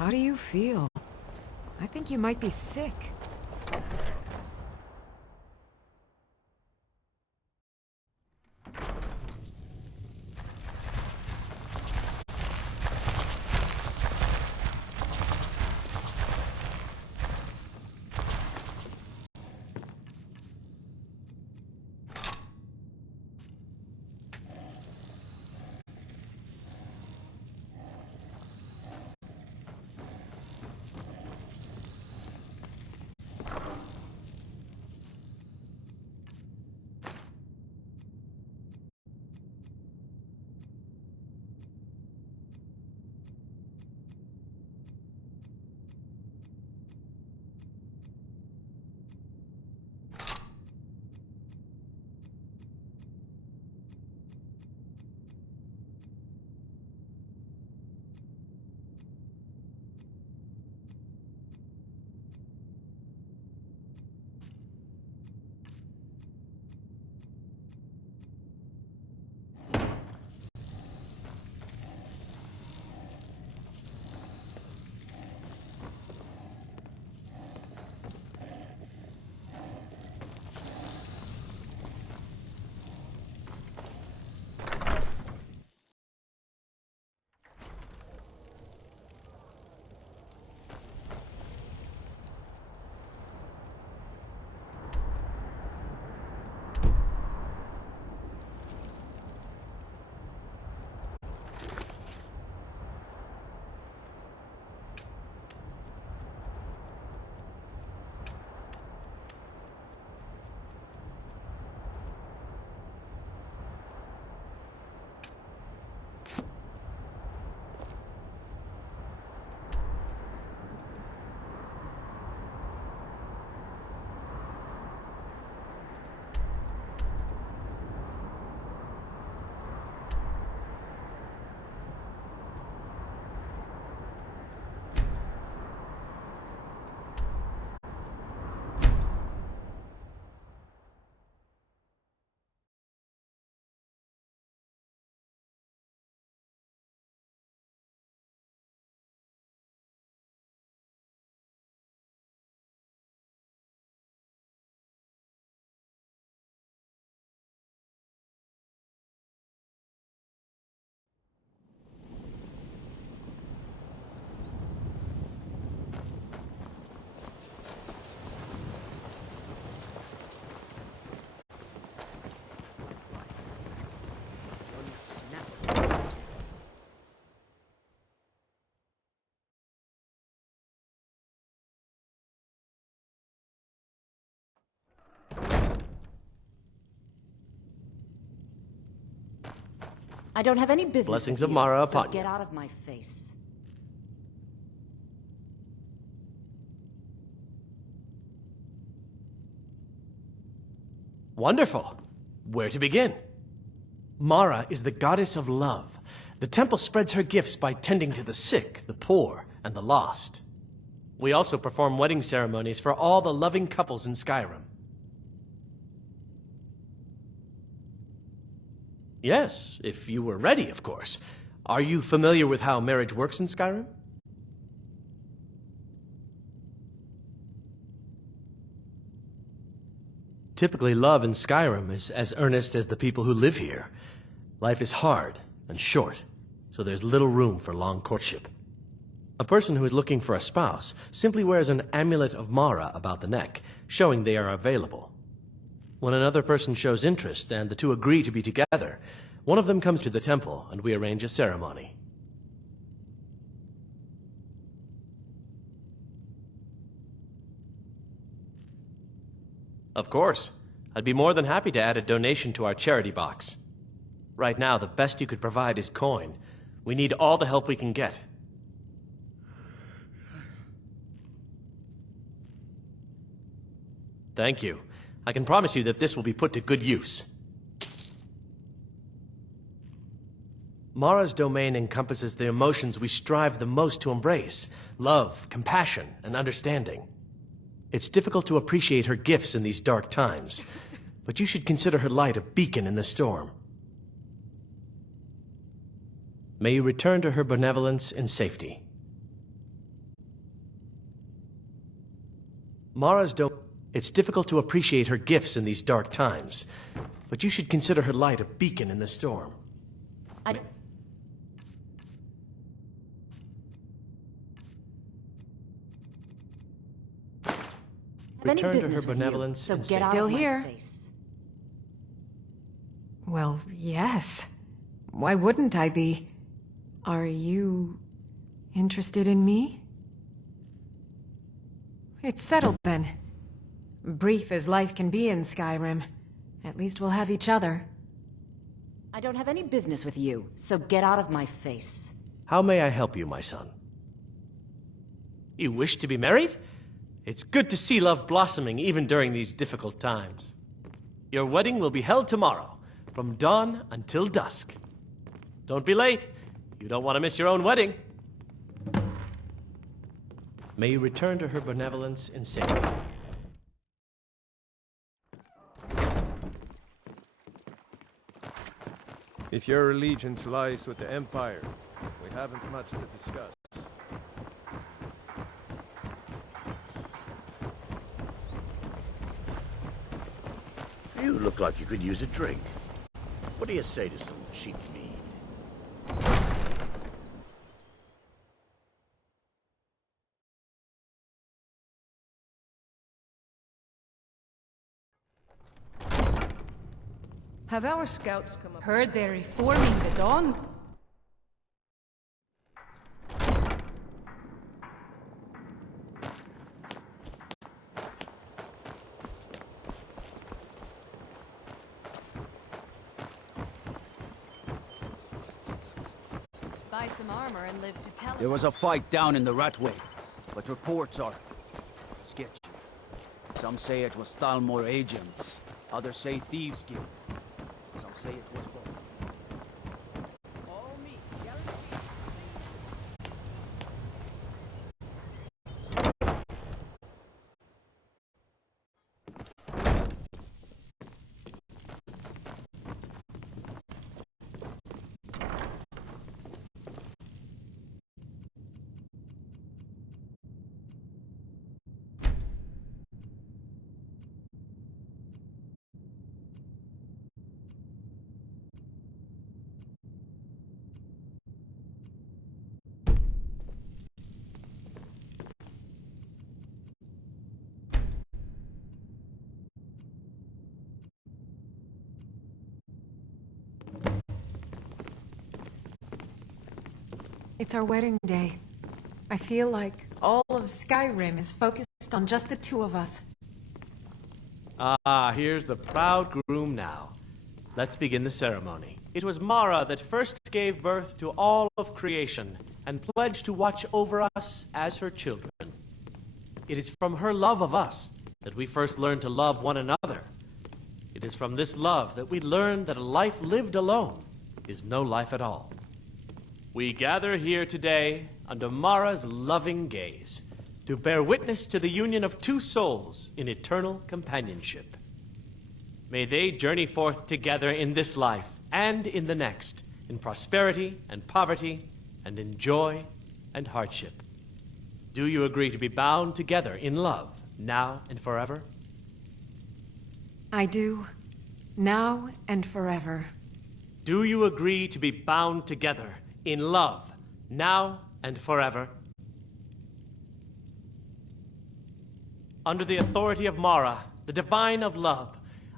How do you feel? I think you might be sick. I don't have any business. Blessings with of you, Mara so upon you. get out of my face. Wonderful. Where to begin? Mara is the goddess of love. The temple spreads her gifts by tending to the sick, the poor, and the lost. We also perform wedding ceremonies for all the loving couples in Skyrim. Yes, if you were ready, of course. Are you familiar with how marriage works in Skyrim? Typically, love in Skyrim is as earnest as the people who live here. Life is hard and short, so there's little room for long courtship. A person who is looking for a spouse simply wears an amulet of Mara about the neck, showing they are available. When another person shows interest and the two agree to be together, one of them comes to the temple and we arrange a ceremony. Of course. I'd be more than happy to add a donation to our charity box. Right now, the best you could provide is coin. We need all the help we can get. Thank you. I can promise you that this will be put to good use. Mara's domain encompasses the emotions we strive the most to embrace: love, compassion, and understanding. It's difficult to appreciate her gifts in these dark times, but you should consider her light a beacon in the storm. May you return to her benevolence in safety. Mara's don't... It's difficult to appreciate her gifts in these dark times, but you should consider her light a beacon in the storm. I don't have any Return to her business with you, benevolence so and get out Still of my here. face. Well, yes. Why wouldn't I be? Are you interested in me? It's settled then. Brief as life can be in Skyrim. At least we'll have each other. I don't have any business with you, so get out of my face. How may I help you, my son? You wish to be married? It's good to see love blossoming even during these difficult times. Your wedding will be held tomorrow, from dawn until dusk. Don't be late. You don't want to miss your own wedding. May you return to her benevolence in safety. If your allegiance lies with the Empire, we haven't much to discuss. You look like you could use a drink. What do you say to some cheap mead? Have our scouts come up? Heard they're reforming the Dawn? Buy some armor and live to tell it. There was a fight down in the Ratway, but reports are sketchy. Some say it was Thalmor agents, others say Thieves Guild. Some say it was both. It's our wedding day. I feel like all of Skyrim is focused on just the two of us. Ah, here's the proud groom now. Let's begin the ceremony. It was Mara that first gave birth to all of creation and pledged to watch over us as her children. It is from her love of us that we first learned to love one another. It is from this love that we learn that a life lived alone is no life at all. We gather here today under Mara's loving gaze to bear witness to the union of two souls in eternal companionship. May they journey forth together in this life and in the next, in prosperity and poverty, and in joy and hardship. Do you agree to be bound together in love, now and forever? I do. Now and forever. Do you agree to be bound together in love, now and forever? Under the authority of Mara, the divine of love,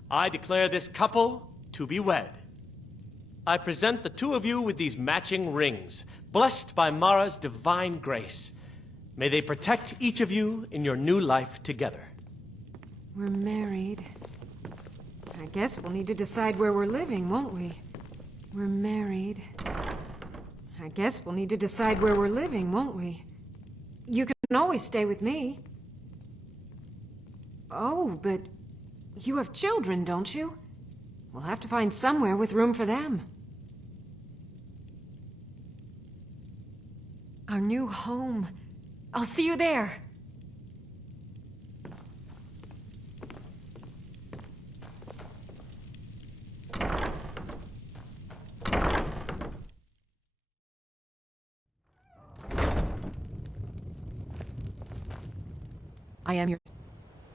I declare this couple to be wed. I present the two of you with these matching rings, blessed by Mara's divine grace. May they protect each of you in your new life together. We're married. I guess we'll need to decide where we're living, won't we? We're married. I guess we'll need to decide where we're living, won't we? You can always stay with me. Oh, but you have children, don't you? We'll have to find somewhere with room for them. Our new home. I'll see you there. I am your...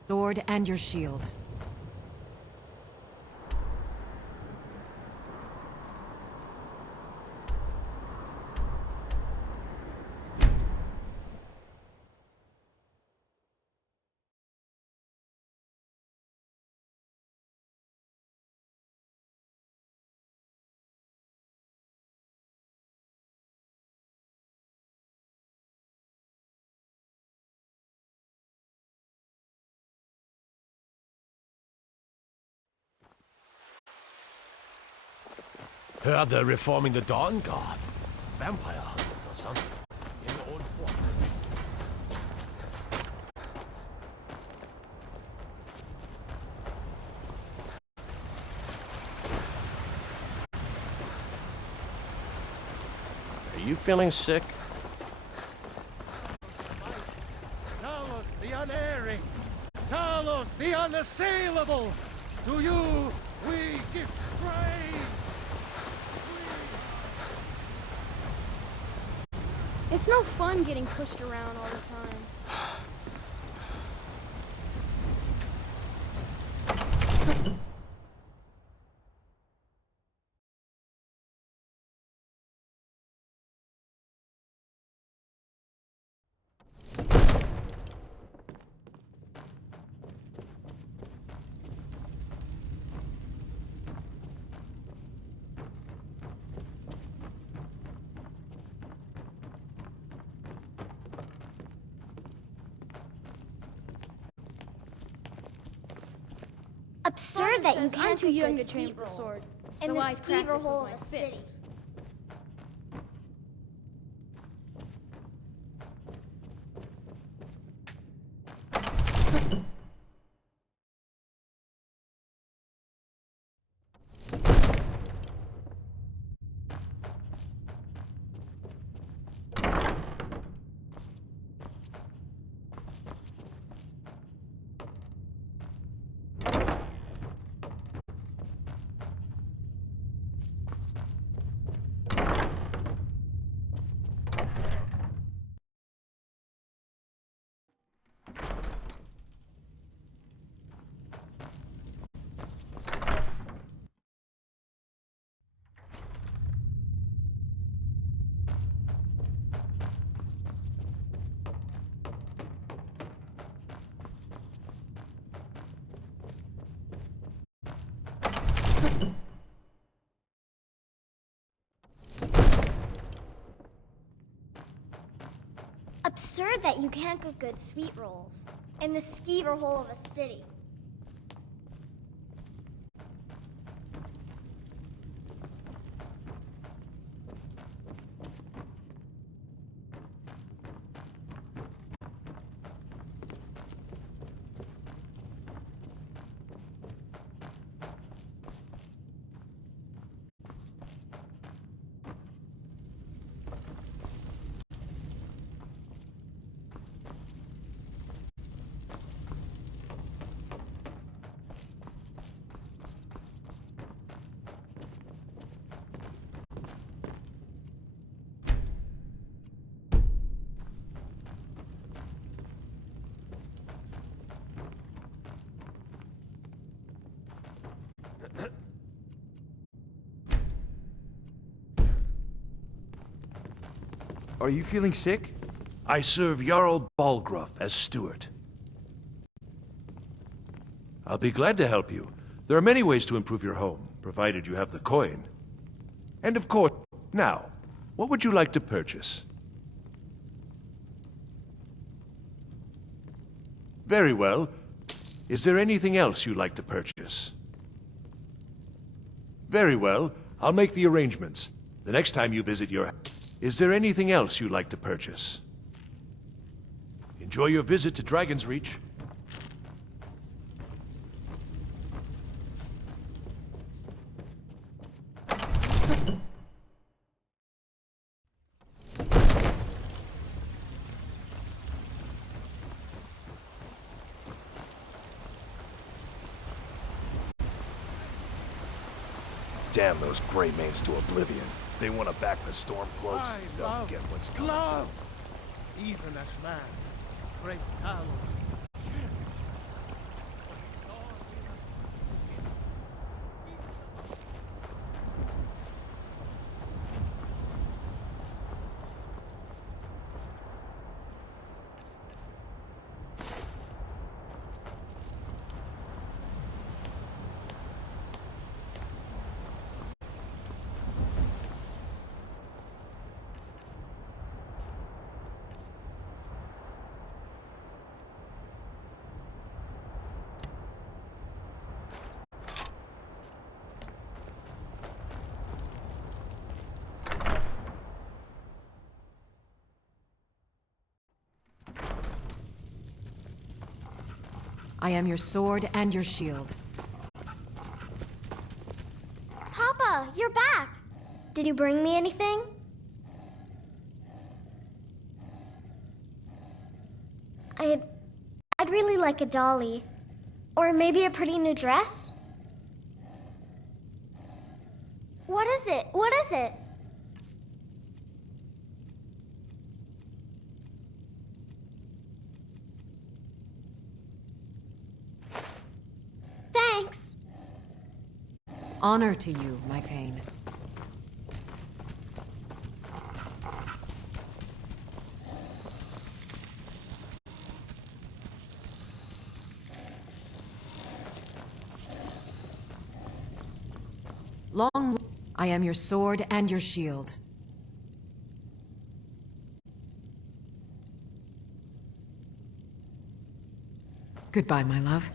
Sword and your shield. Heard they're reforming the Dawn Guard. Vampire hunters or something. In old form. Are you feeling sick? Talos the unerring! Talos the unassailable! To you we give praise! It's no fun getting pushed around all the time. Absurd that you Says I'm can't too cook young good to train sweet with the sword, rolls so in the I skeever practice hole with of a my city. fists. Absurd that you can't cook good sweet rolls in the skeever hole of a city. Are you feeling sick? I serve Jarl Balgruff as steward. I'll be glad to help you. There are many ways to improve your home, provided you have the coin. And of course, now, what would you like to purchase? Very well. Is there anything else you'd like to purchase? Very well. I'll make the arrangements. The next time you visit your... Is there anything else you'd like to purchase? Enjoy your visit to Dragon's Reach. Damn those Greymanes to oblivion. They want to back the Stormcloaks. I They'll love get what's coming love. Even as man, great Talos. I am your sword and your shield. Papa, you're back. Did you bring me anything? I'd really like a dolly. Or maybe a pretty new dress? What is it? What is it? Thanks. Honor to you, my Thane. Long, I am your sword and your shield. Goodbye, my love.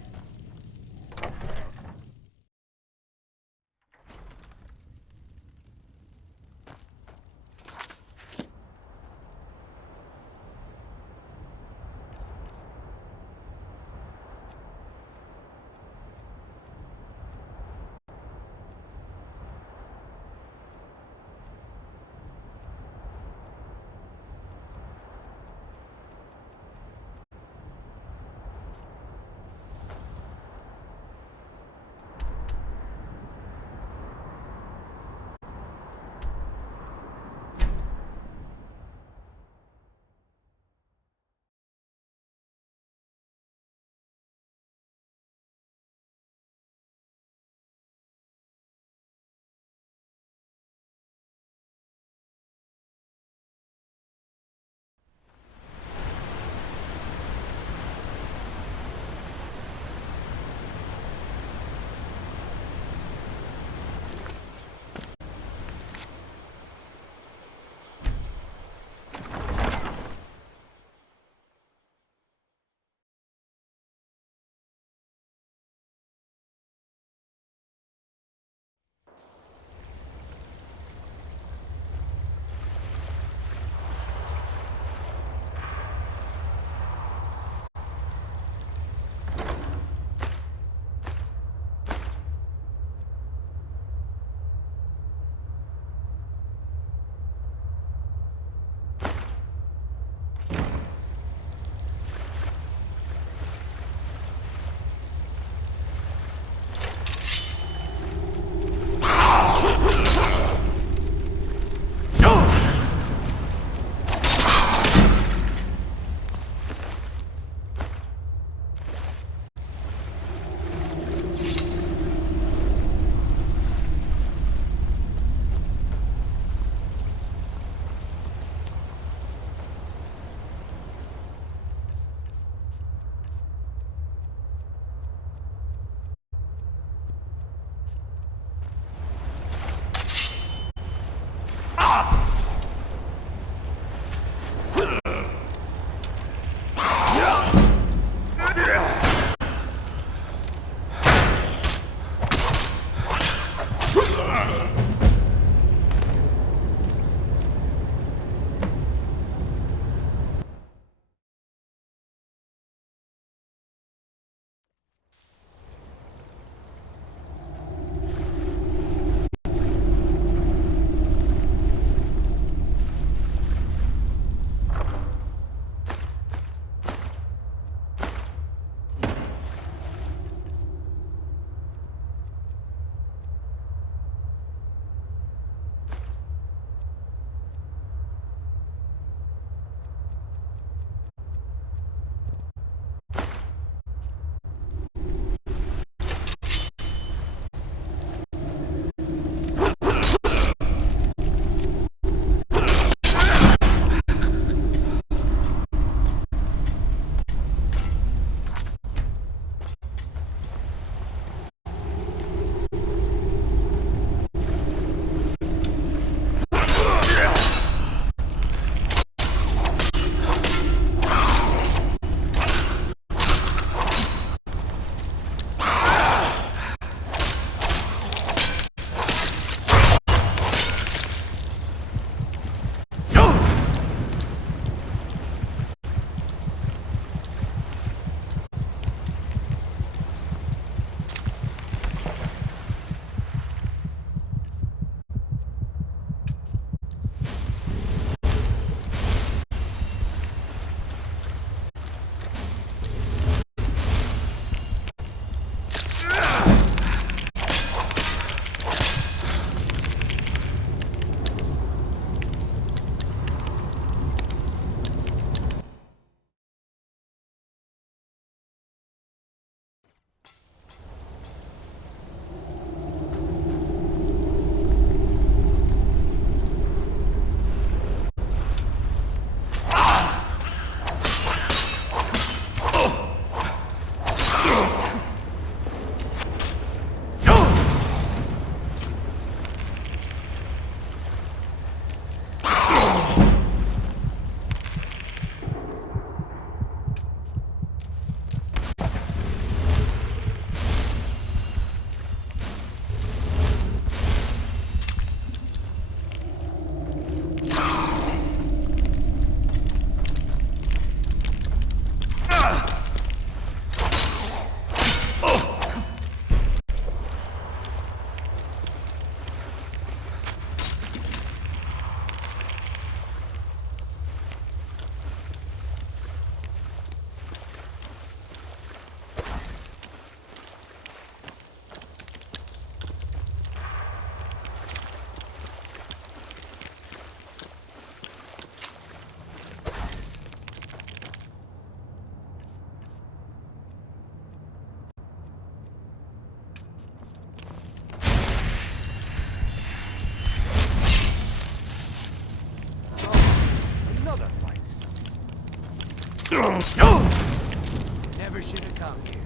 Never should have come here.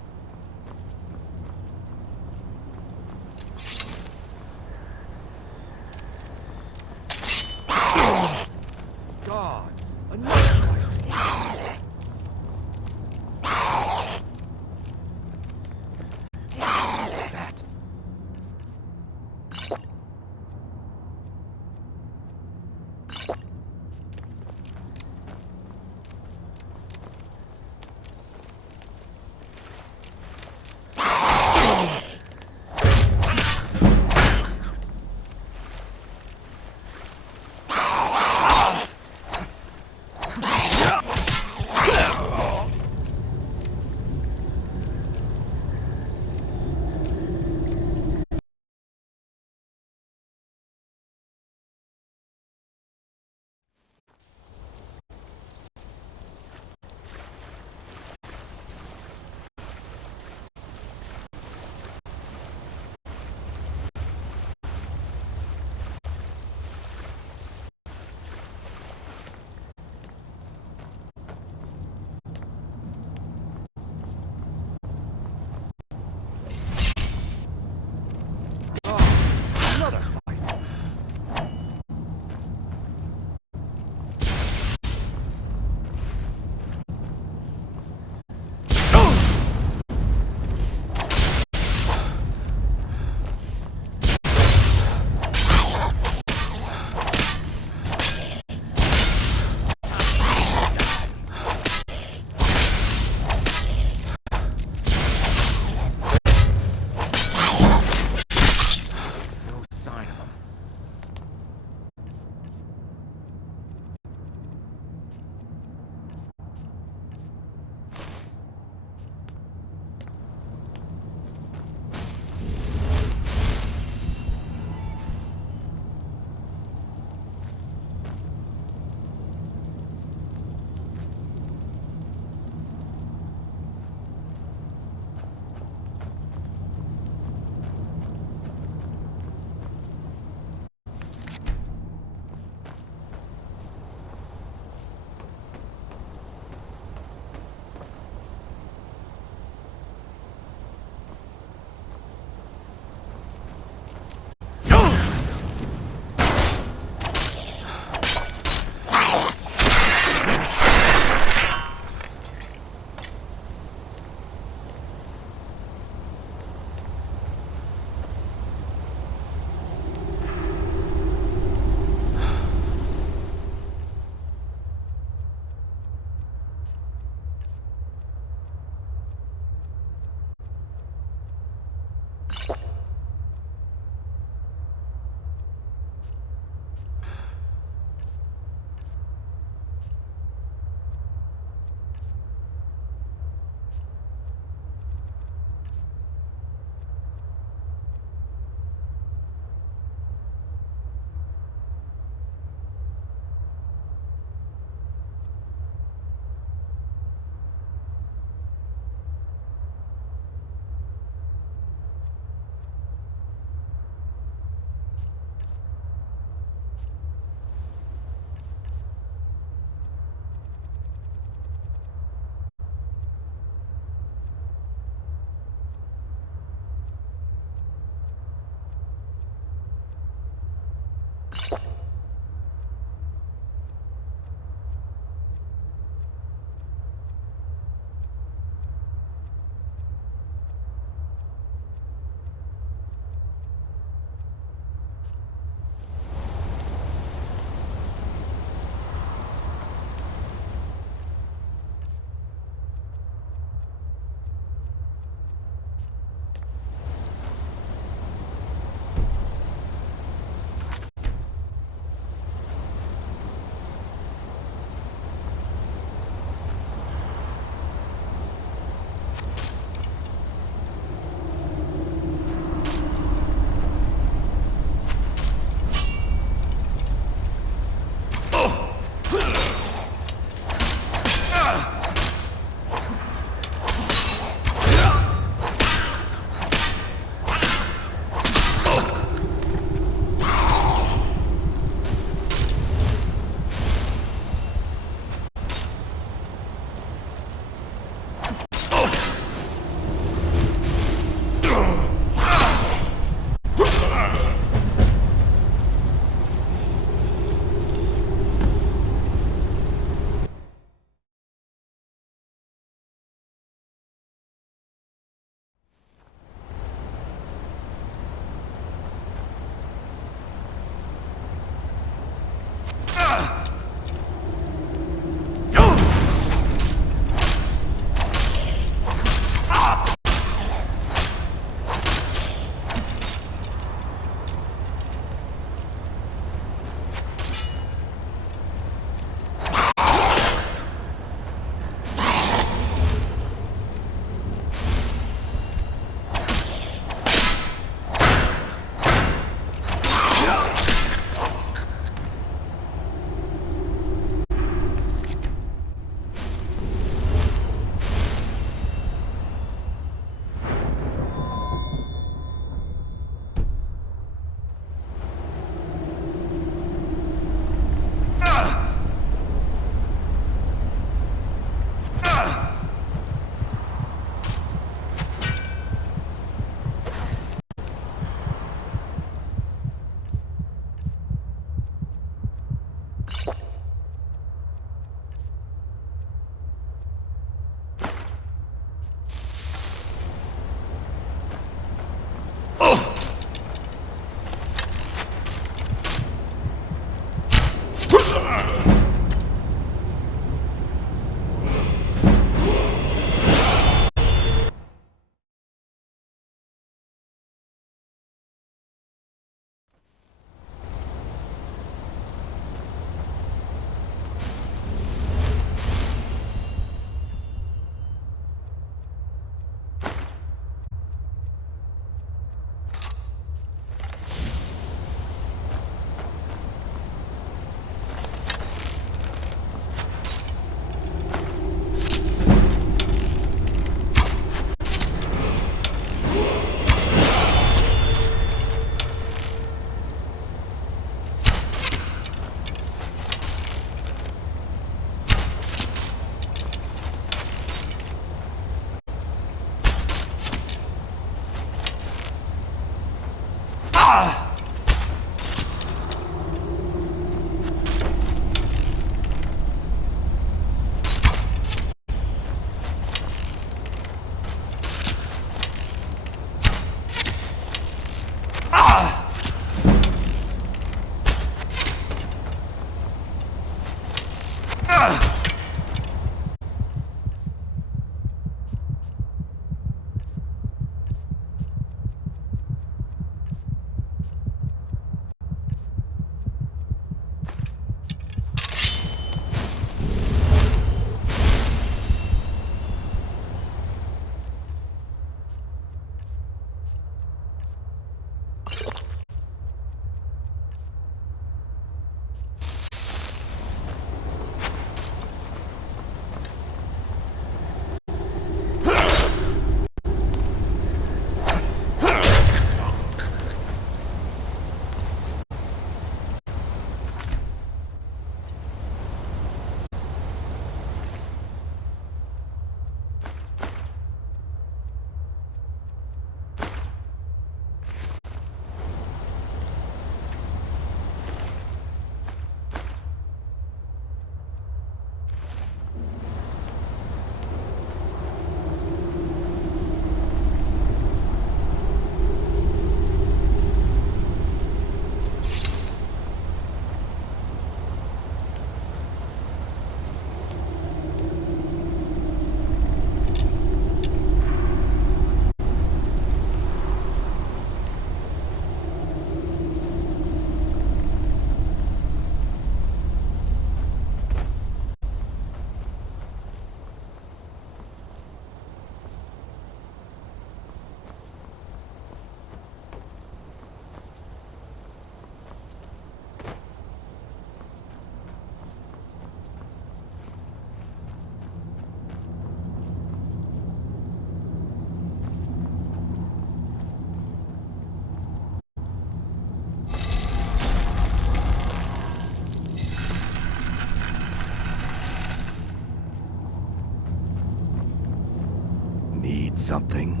Need something?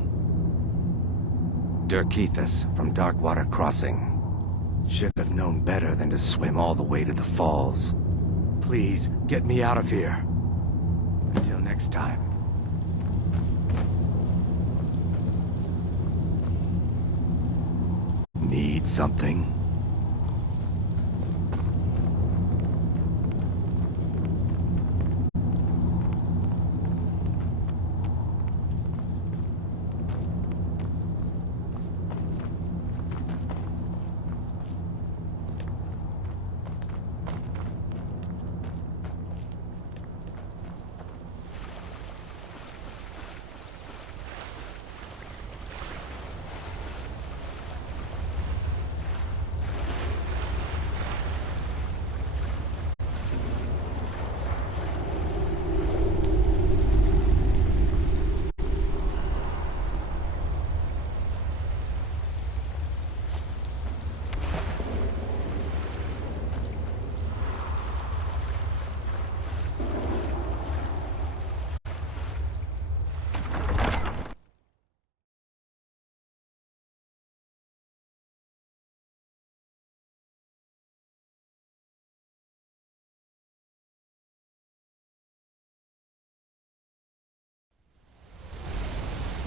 Dirkethus from Darkwater Crossing. Should have known better than to swim all the way to the falls. Please, get me out of here. Until next time. Need something?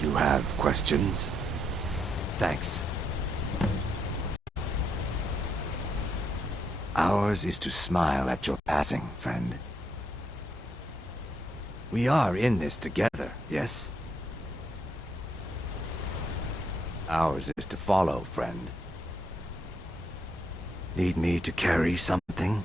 You have questions? Thanks. Ours is to smile at your passing, friend. We are in this together, yes? Ours is to follow, friend. Need me to carry something?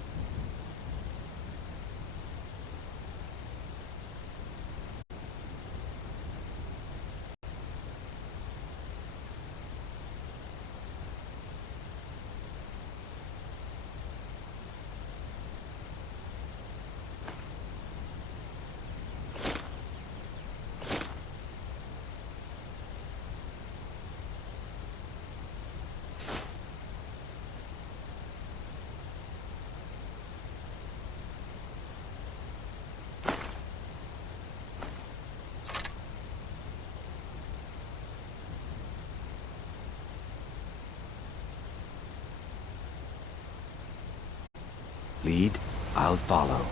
Lead, I'll follow.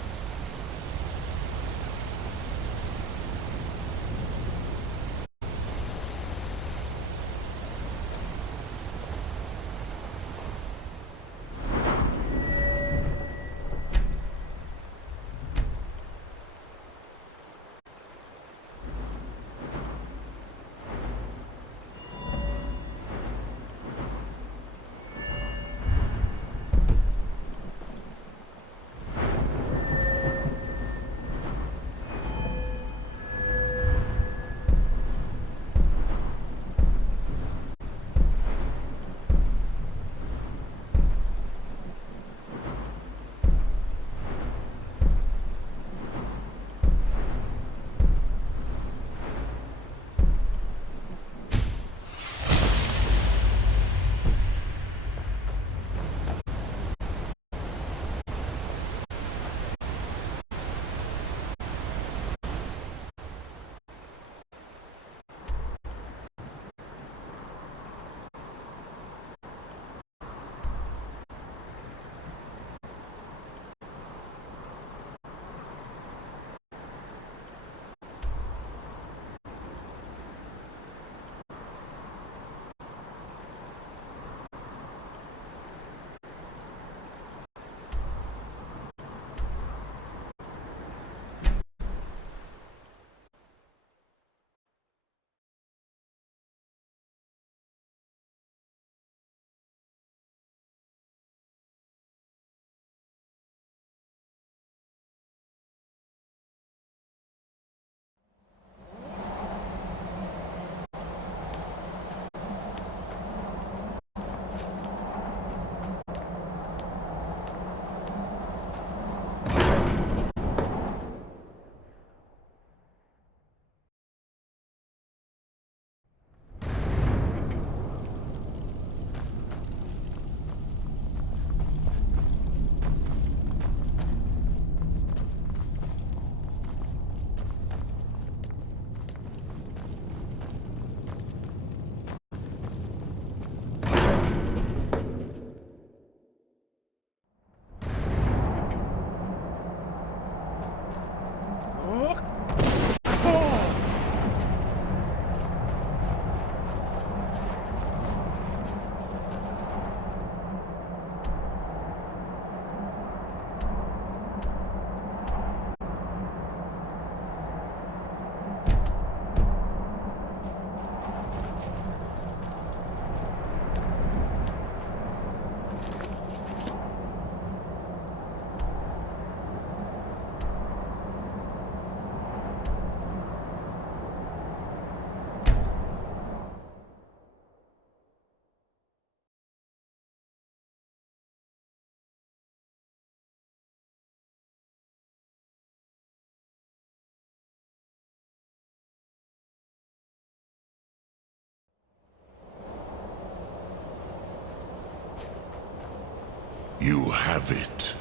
You have it.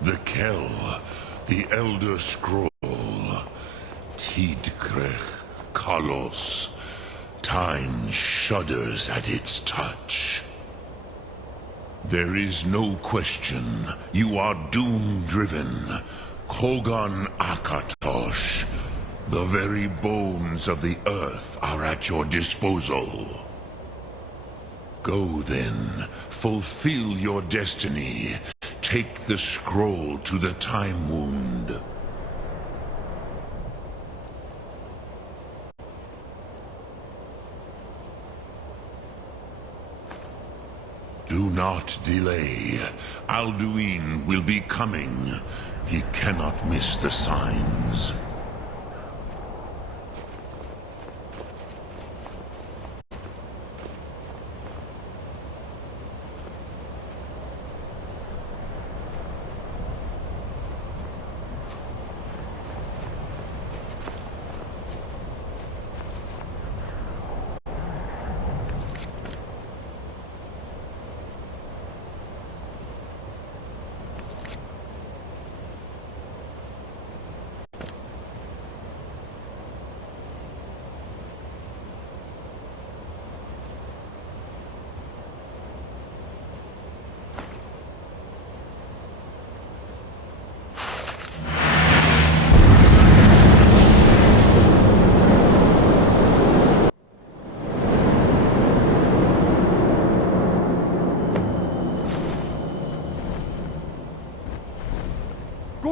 The Kell, the Elder Scroll. Tidkrech Kalos. Time shudders at its touch. There is no question. You are doom-driven. Kogan Akatosh. The very bones of the earth are at your disposal. Go then, fulfill your destiny. Take the scroll to the Time Wound. Do not delay. Alduin will be coming. He cannot miss the signs.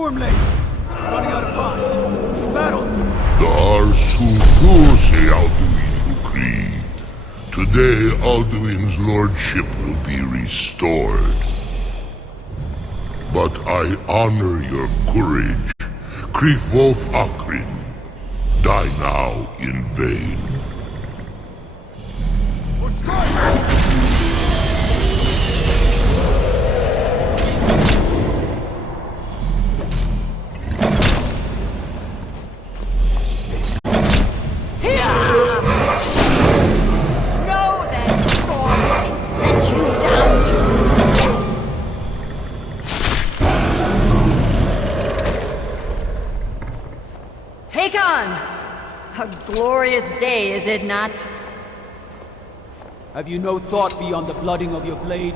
Form lane! Running out of time! Battle! Dar Sulthurse Alduin Ukri. Today Alduin's lordship will be restored. But I honor your courage. Krifwolf Akrin. Die now in vain. For Skyrim! A glorious day, is it not? Have you no thought beyond the blooding of your blade?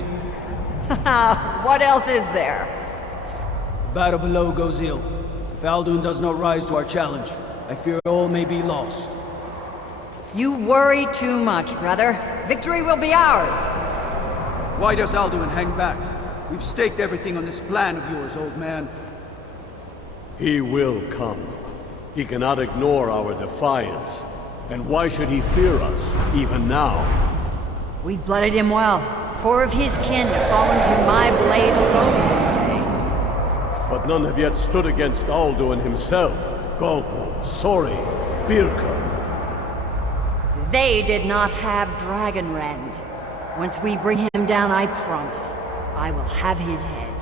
What else is there? The battle below goes ill. If Alduin does not rise to our challenge, I fear all may be lost. You worry too much, brother. Victory will be ours. Why does Alduin hang back? We've staked everything on this plan of yours, old man. He will come. He cannot ignore our defiance. And why should he fear us, even now? We blooded him well. 4 of his kin have fallen to my blade alone this day. But none have yet stood against Alduin himself. Golfo, Sori, Birka. They did not have Dragonrend. Once we bring him down, I promise, I will have his head.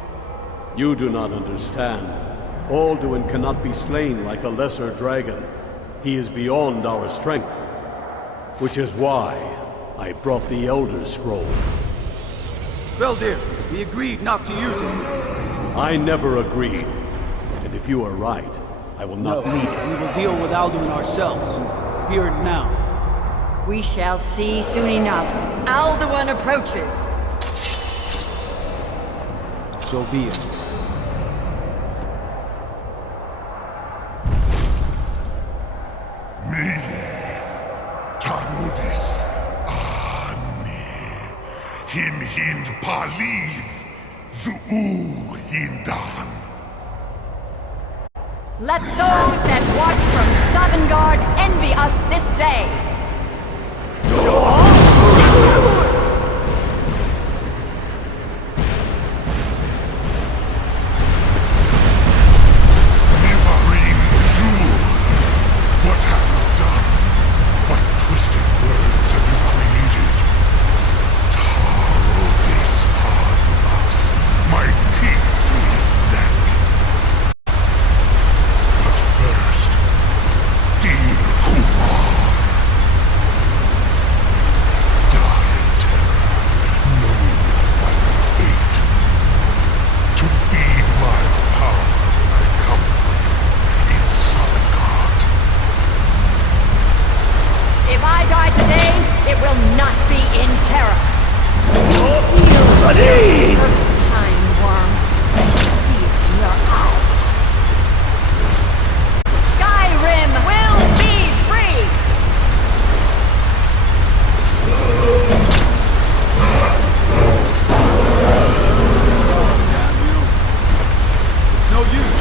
You do not understand. Alduin cannot be slain like a lesser dragon. He is beyond our strength. Which is why I brought the Elder Scroll. Veldir, we agreed not to use it. I never agreed. And if you are right, I will not need it. We will deal with Alduin ourselves. Here and now. We shall see soon enough. Alduin approaches. So be it. Tarudis Ani Him Hind Paliv Zuu Hindan. Let those that watch from Sovngarde envy us this day. Nivarim Yul, what have you done? What twisted words have you created? Tarudis Padulas, my teeth to his neck. But first, dear Kumar, die in terror, knowing your final fate. To feed my power, I come for you in Sovngarde. If I die today, it will not be in terror. First time, worm. Let me see it in your eye. Skyrim will be free! Damn you. It's no use.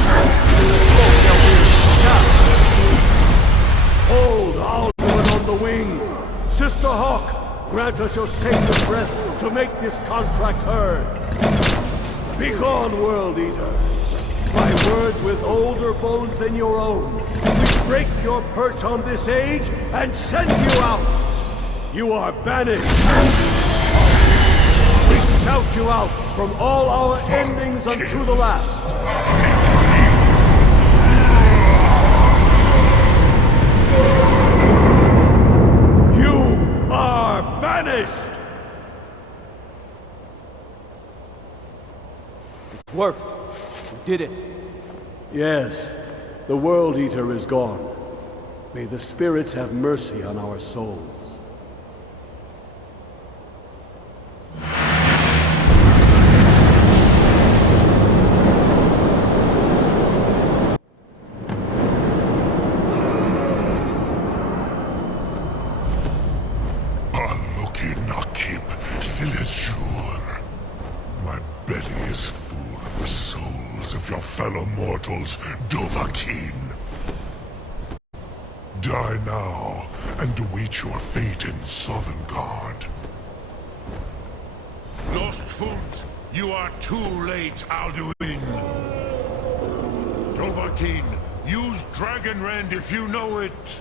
There's a scroll, Veldir. Now. Hold Alduin on the wing! Sister Hawk, grant us your sacred breath to make this contract heard. Begone, World Eater! By words with older bones than your own, we break your perch on this age and send you out! You are banished! We shout you out from all our endings unto the last! You are banished! It worked. We did it. Yes, the World Eater is gone. May the spirits have mercy on our souls. Aloki Nakib Silesur. My belly is full of the souls of your fellow mortals, Dovahkiin. Die now, and await your fate in Sovngarde. Lost Font, you are too late, Alduin. Dovahkiin, use Dragonrend if you know it.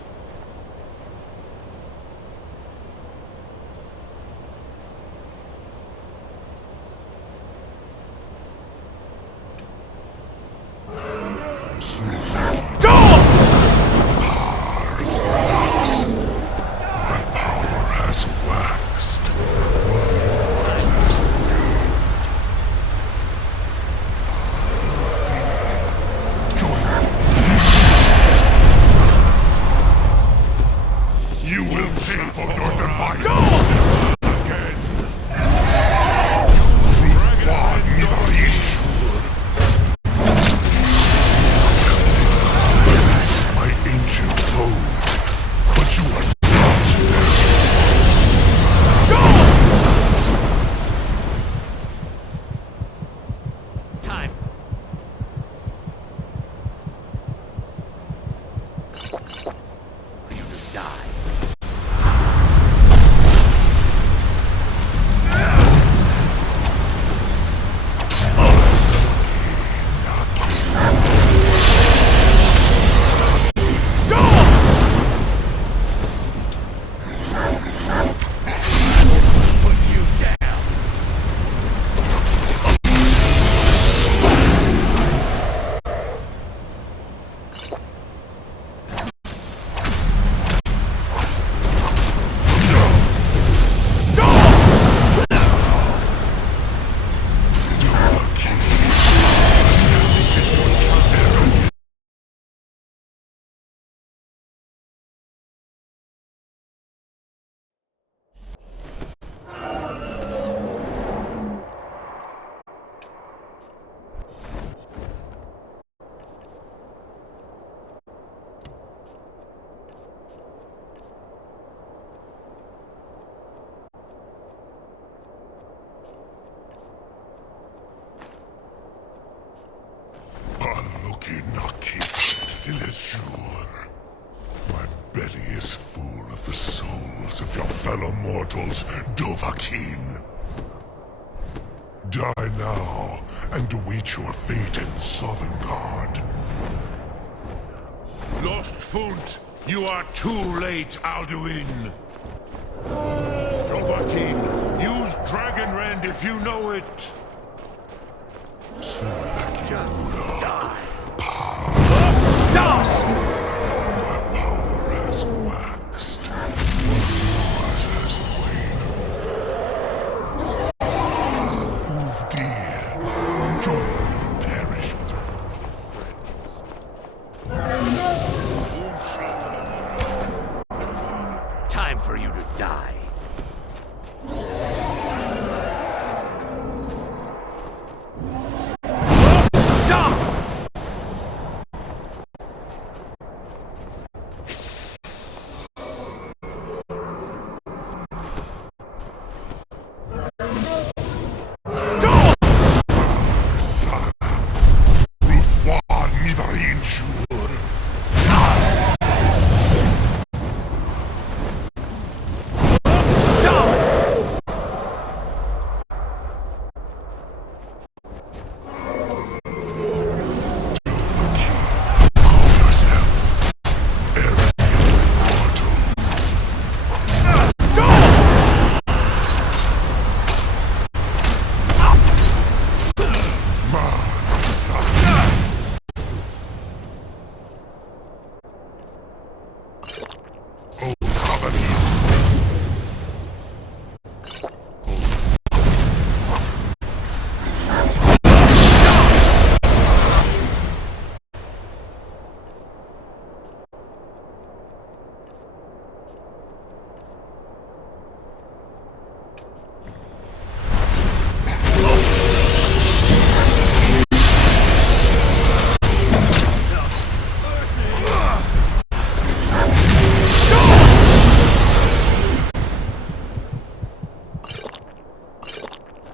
My belly is full of the souls of your fellow mortals, Dovahkiin. Die now, and await your fate in Sovngarde. Lost Font, you are too late, Alduin. Dovahkiin, use Dragonrend if you know it. Just die. Thus, my power has waxed. Yours has waned. Ulfdir, join me and perish with your friends. Time for you to die.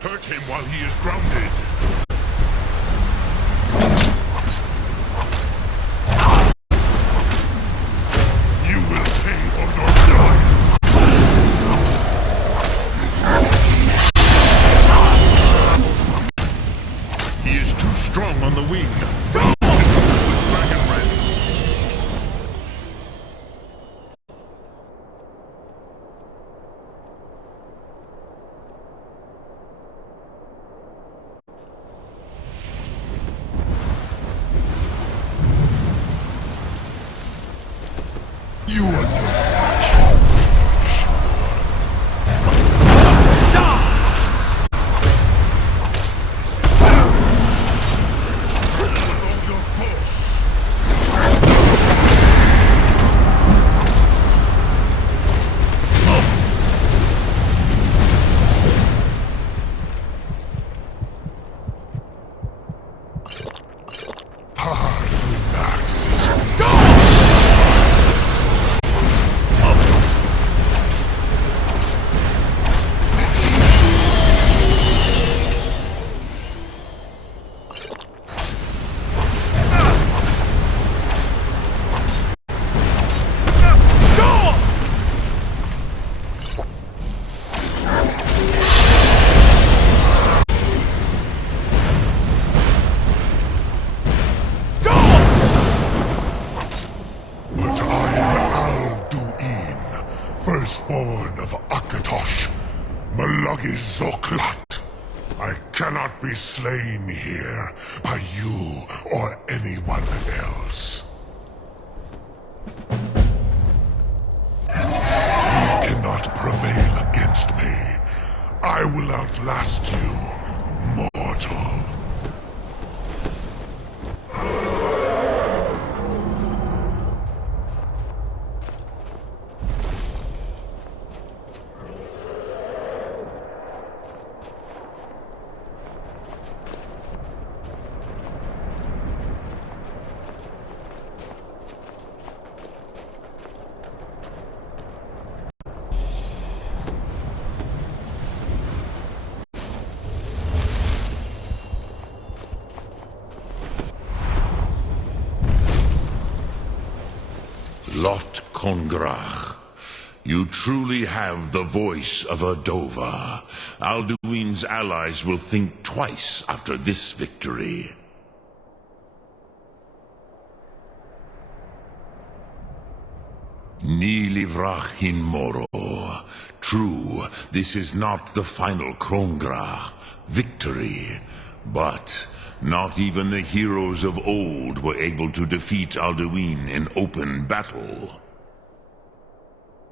Hurt him while he is grounded. on the wing. Dragon Rend. You are no match. Firstborn of Akatosh, Malagi-Zoklat. I cannot be slain here by you or anyone else. You cannot prevail against me. I will outlast you, mortal. Lot Kongrach, you truly have the voice of a Dova. Alduin's allies will think twice after this victory. Ni livrach hin moro. True, this is not the final Kongrach victory, but not even the heroes of old were able to defeat Alduin in open battle.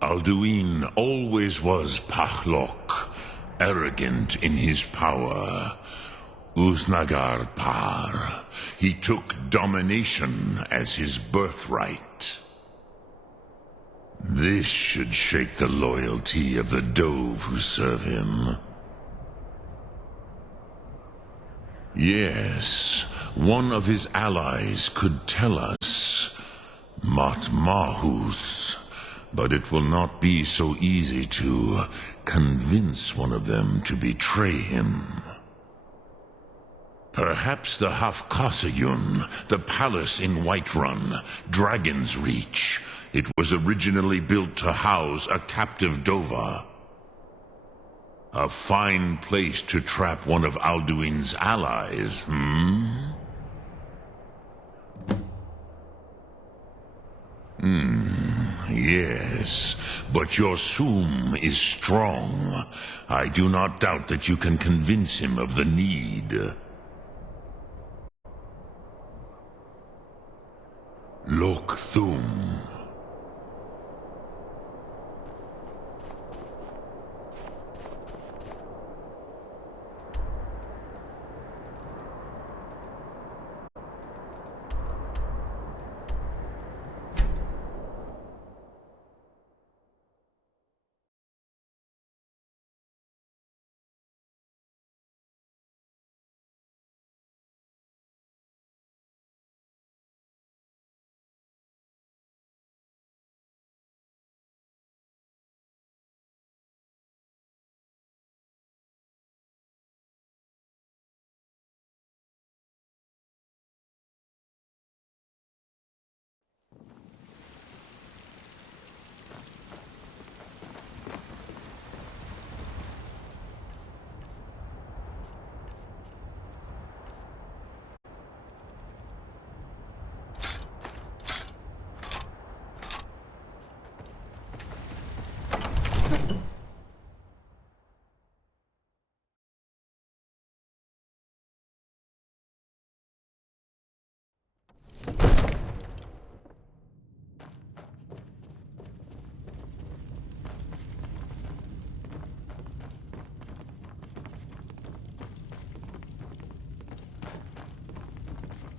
Alduin always was Pachlok, arrogant in his power. Uznagar Par. He took domination as his birthright. This should shake the loyalty of the Dove who serve him. Yes, one of his allies could tell us, Matmahus, but it will not be so easy to convince one of them to betray him. Perhaps the Hafkasayun, the palace in Whiterun, Dragon's Reach. It was originally built to house a captive Dova. A fine place to trap one of Alduin's allies, yes, but your Sum is strong. I do not doubt that you can convince him of the need. Lok Thum.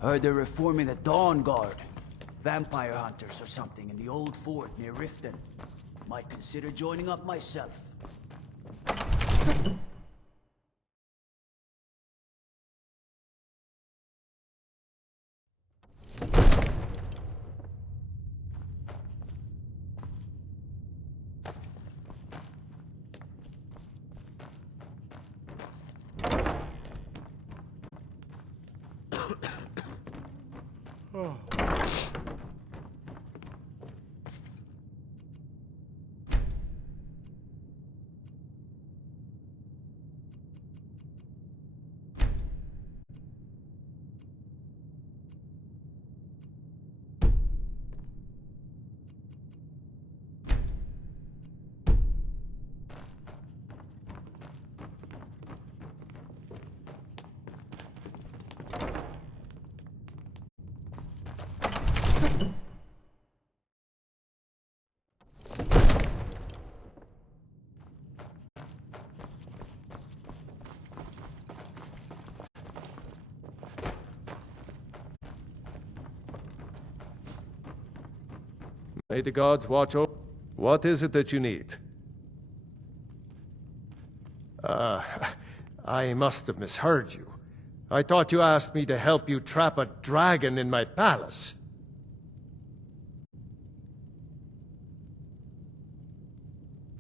Heard they're reforming the Dawn Guard. Vampire hunters or something in the old fort near Riften. Might consider joining up myself. May the gods watch over. What is it that you need? I must have misheard you. I thought you asked me to help you trap a dragon in my palace.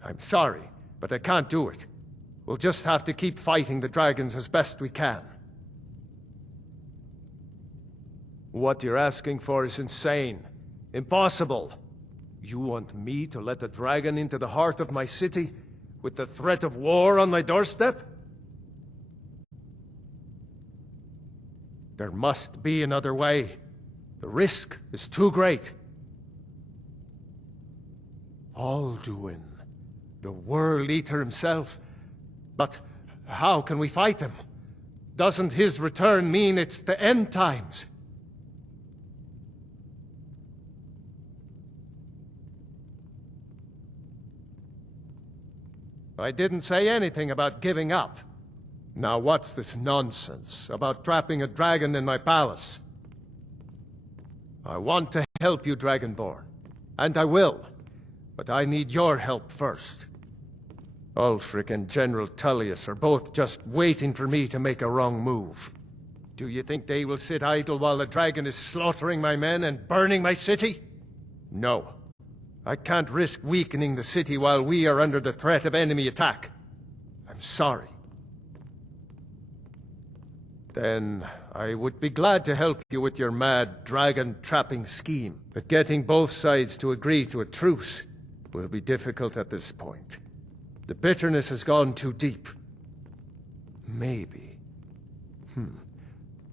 I'm sorry, but I can't do it. We'll just have to keep fighting the dragons as best we can. What you're asking for is insane. Impossible. You want me to let a dragon into the heart of my city, with the threat of war on my doorstep? There must be another way. The risk is too great. Alduin, the World Eater himself. But how can we fight him? Doesn't his return mean it's the end times? I didn't say anything about giving up. Now what's this nonsense about trapping a dragon in my palace? I want to help you, Dragonborn. And I will. But I need your help first. Ulfric and General Tullius are both just waiting for me to make a wrong move. Do you think they will sit idle while the dragon is slaughtering my men and burning my city? No. I can't risk weakening the city while we are under the threat of enemy attack. I'm sorry. Then I would be glad to help you with your mad dragon-trapping scheme. But getting both sides to agree to a truce will be difficult at this point. The bitterness has gone too deep. Maybe.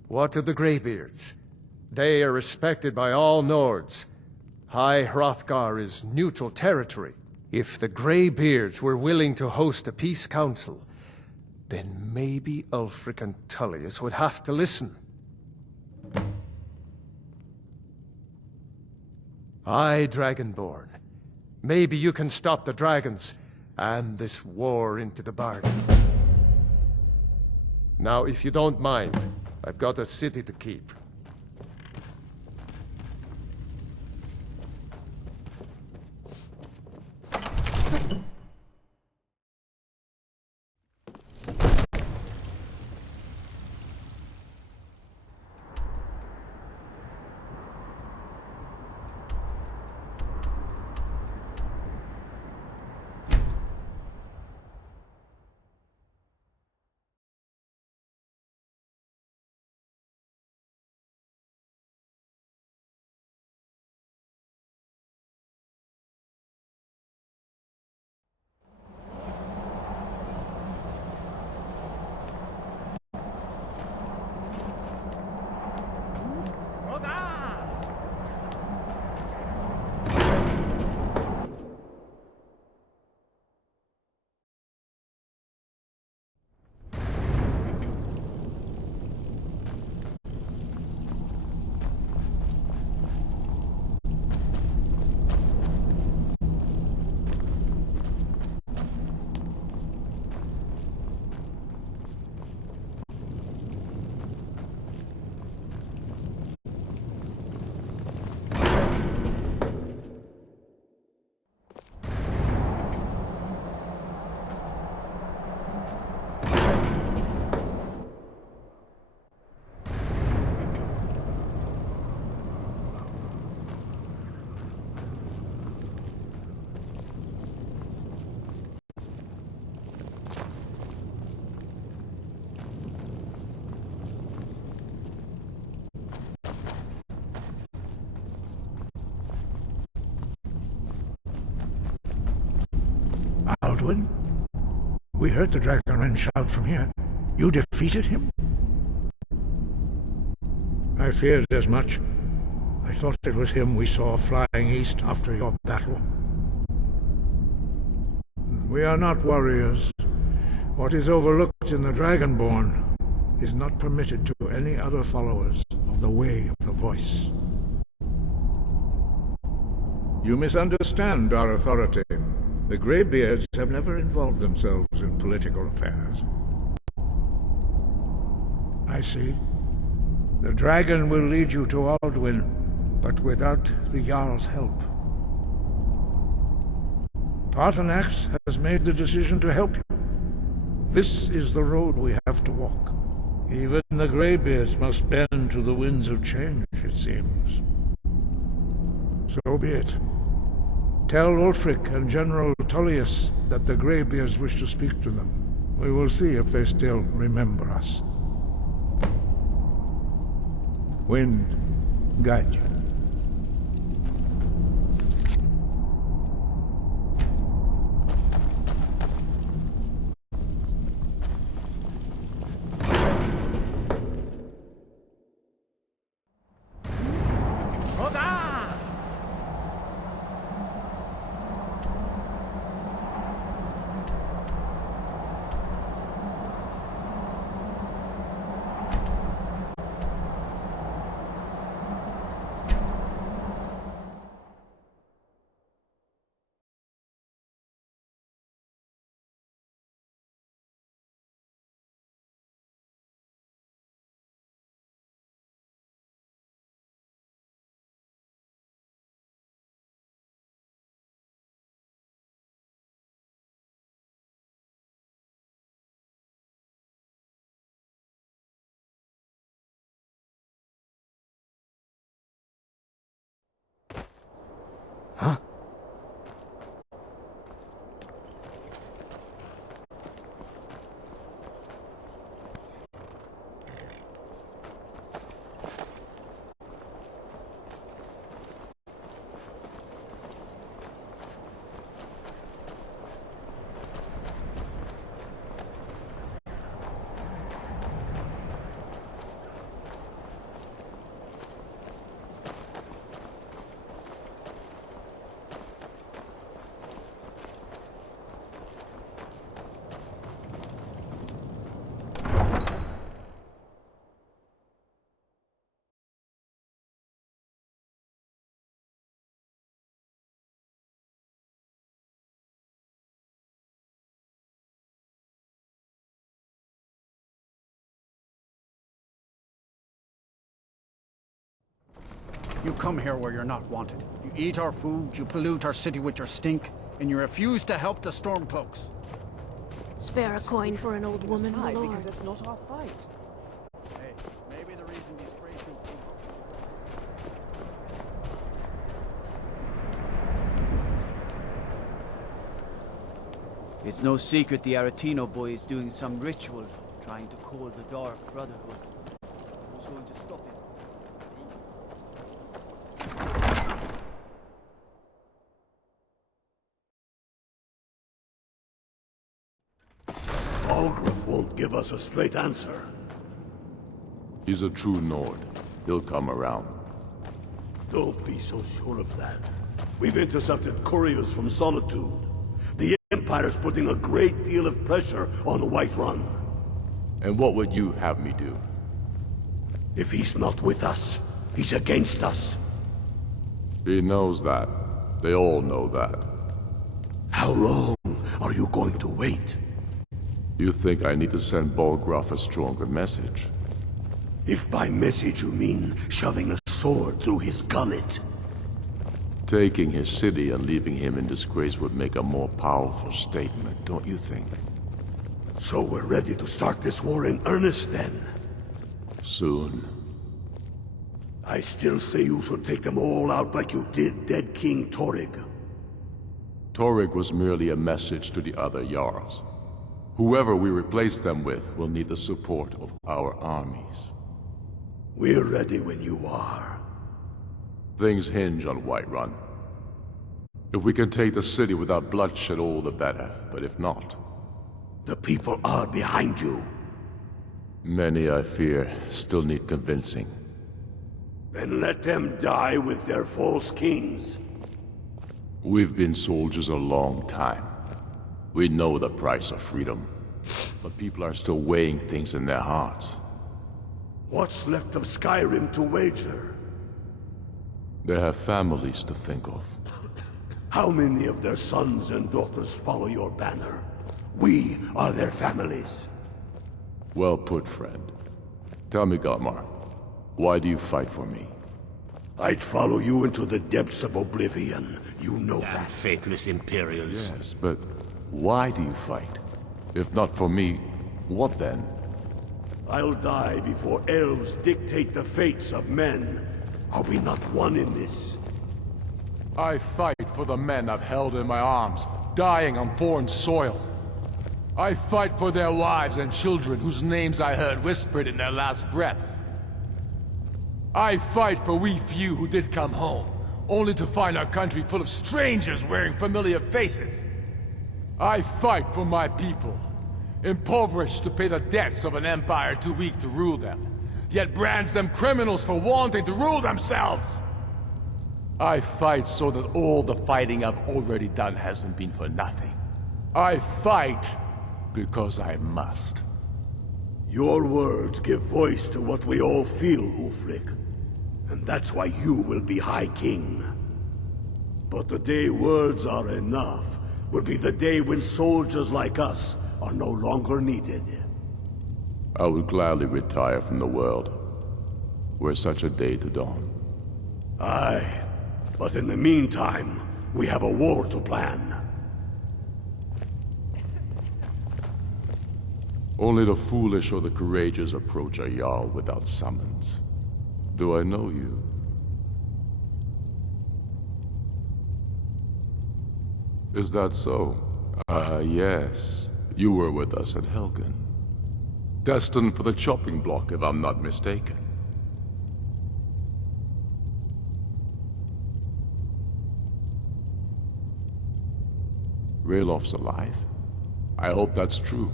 What of the Greybeards? They are respected by all Nords. High Hrothgar is neutral territory. If the Greybeards were willing to host a peace council, then maybe Ulfric and Tullius would have to listen. Aye, Dragonborn. Maybe you can stop the dragons, and this war into the bargain. Now, if you don't mind, I've got a city to keep. Alduin? We heard the Dragonrend shout from here. You defeated him? I feared as much. I thought it was him we saw flying east after your battle. We are not warriors. What is overlooked in the Dragonborn is not permitted to any other followers of the Way of the Voice. You misunderstand our authority. The Greybeards have never involved themselves in political affairs. I see. The dragon will lead you to Alduin, but without the Jarl's help. Paarthurnax has made the decision to help you. This is the road we have to walk. Even the Greybeards must bend to the winds of change, it seems. So be it. Tell Ulfric and General Tullius that the Greybeards wish to speak to them. We will see if they still remember us. Wind, guide you. Huh? You come here where you're not wanted. You eat our food, you pollute our city with your stink, and you refuse to help the Stormcloaks. Spare a coin for an old woman, my lord. Because it's not our fight. Hey, maybe the reason these Thracians came up. It's no secret the Aretino boy is doing some ritual, trying to call the Dark Brotherhood. Who's going to stop him? Algrove won't give us a straight answer. He's a true Nord. He'll come around. Don't be so sure of that. We've intercepted couriers from Solitude. The Empire's putting a great deal of pressure on Whiterun. And what would you have me do? If he's not with us, he's against us. He knows that. They all know that. How long are you going to wait? You think I need to send Bolgraf a stronger message? If by message you mean shoving a sword through his gullet. Taking his city and leaving him in disgrace would make a more powerful statement, don't you think? So we're ready to start this war in earnest then? Soon. I still say you should take them all out like you did dead King Torrig. Torrig was merely a message to the other Jarls. Whoever we replace them with will need the support of our armies. We're ready when you are. Things hinge on Whiterun. If we can take the city without bloodshed, all the better. But if not... The people are behind you. Many, I fear, still need convincing. Then let them die with their false kings. We've been soldiers a long time. We know the price of freedom. But people are still weighing things in their hearts. What's left of Skyrim to wager? They have families to think of. How many of their sons and daughters follow your banner? We are their families. Well put, friend. Tell me, Galmar, why do you fight for me? I'd follow you into the depths of oblivion. You know that. Faithless Imperials. Yes, but why do you fight? If not for me, what then? I'll die before elves dictate the fates of men. Are we not one in this? I fight for the men I've held in my arms, dying on foreign soil. I fight for their wives and children whose names I heard whispered in their last breath. I fight for we few who did come home, only to find our country full of strangers wearing familiar faces. I fight for my people, impoverished to pay the debts of an empire too weak to rule them, yet brands them criminals for wanting to rule themselves. I fight so that all the fighting I've already done hasn't been for nothing. I fight because I must. Your words give voice to what we all feel, Ulfric. And that's why you will be High King. But the day words are enough will be the day when soldiers like us are no longer needed. I would gladly retire from the world, were such a day to dawn. Aye, but in the meantime, we have a war to plan. Only the foolish or the courageous approach a Jarl without summons. Do I know you? Is that so? Yes. You were with us at Helgen. Destined for the chopping block, if I'm not mistaken. Raylof's alive? I hope that's true.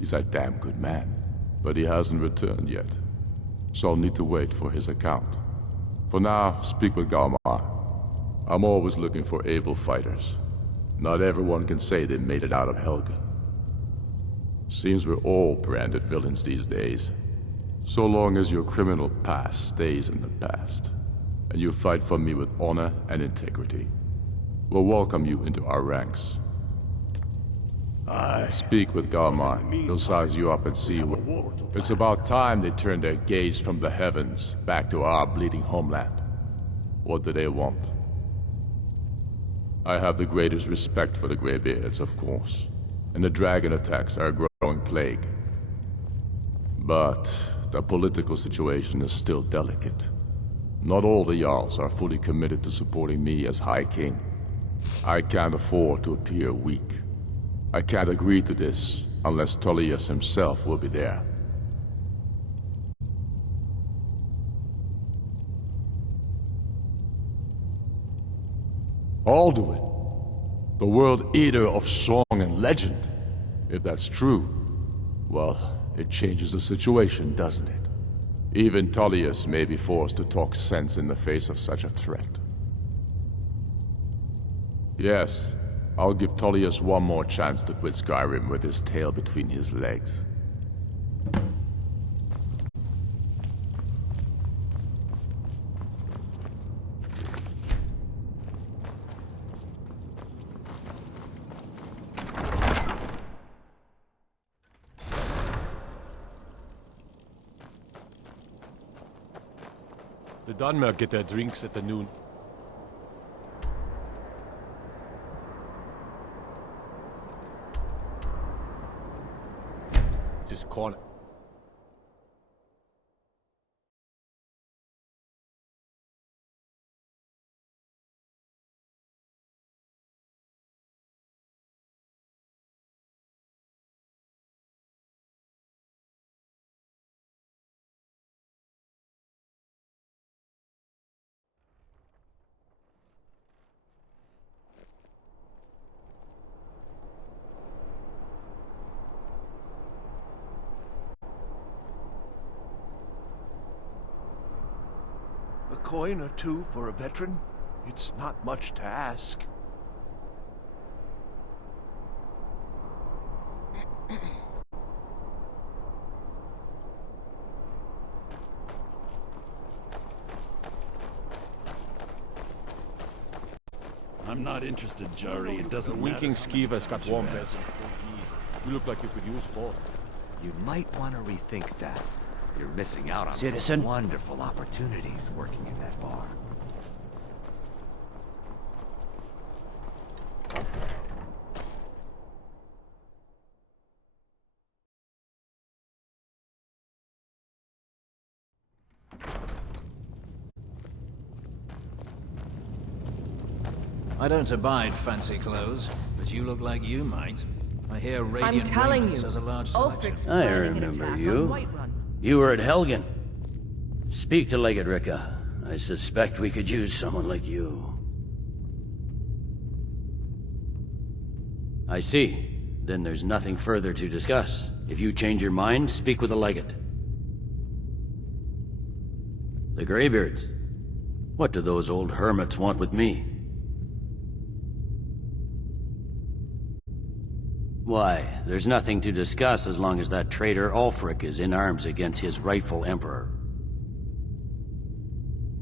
He's a damn good man. But he hasn't returned yet. So I'll need to wait for his account. For now, speak with Galmar. I'm always looking for able fighters. Not everyone can say they made it out of Helgen. Seems we're all branded villains these days. So long as your criminal past stays in the past, and you fight for me with honor and integrity, we'll welcome you into our ranks. Speak with Galmar. He'll size you up and see what... It's about time they turned their gaze from the heavens back to our bleeding homeland. What do they want? I have the greatest respect for the Greybeards, of course, and the dragon attacks are a growing plague. But the political situation is still delicate. Not all the Jarls are fully committed to supporting me as High King. I can't afford to appear weak. I can't agree to this unless Tullius himself will be there. Alduin, the World Eater of song and legend. If that's true, well, it changes the situation, doesn't it? Even Tullius may be forced to talk sense in the face of such a threat. Yes, I'll give Tullius one more chance to quit Skyrim with his tail between his legs. The Dunmer get their drinks at the noon. Just corner. coin or two for a veteran? It's not much to ask. I'm not interested, Jari. It doesn't The matter. winking skeever's got warm beds. You look like you could use both. You might want to rethink that. You're missing out on Citizen? some wonderful opportunities working in that bar. I don't abide fancy clothes, but you look like you might. I hear Radiant telling Raymond you, has a large selection. I remember you. You were at Helgen. Speak to Legate Ricka. I suspect we could use someone like you. I see. Then there's nothing further to discuss. If you change your mind, speak with the Legate. The Greybeards. What do those old hermits want with me? Why, there's nothing to discuss as long as that traitor Ulfric is in arms against his rightful emperor.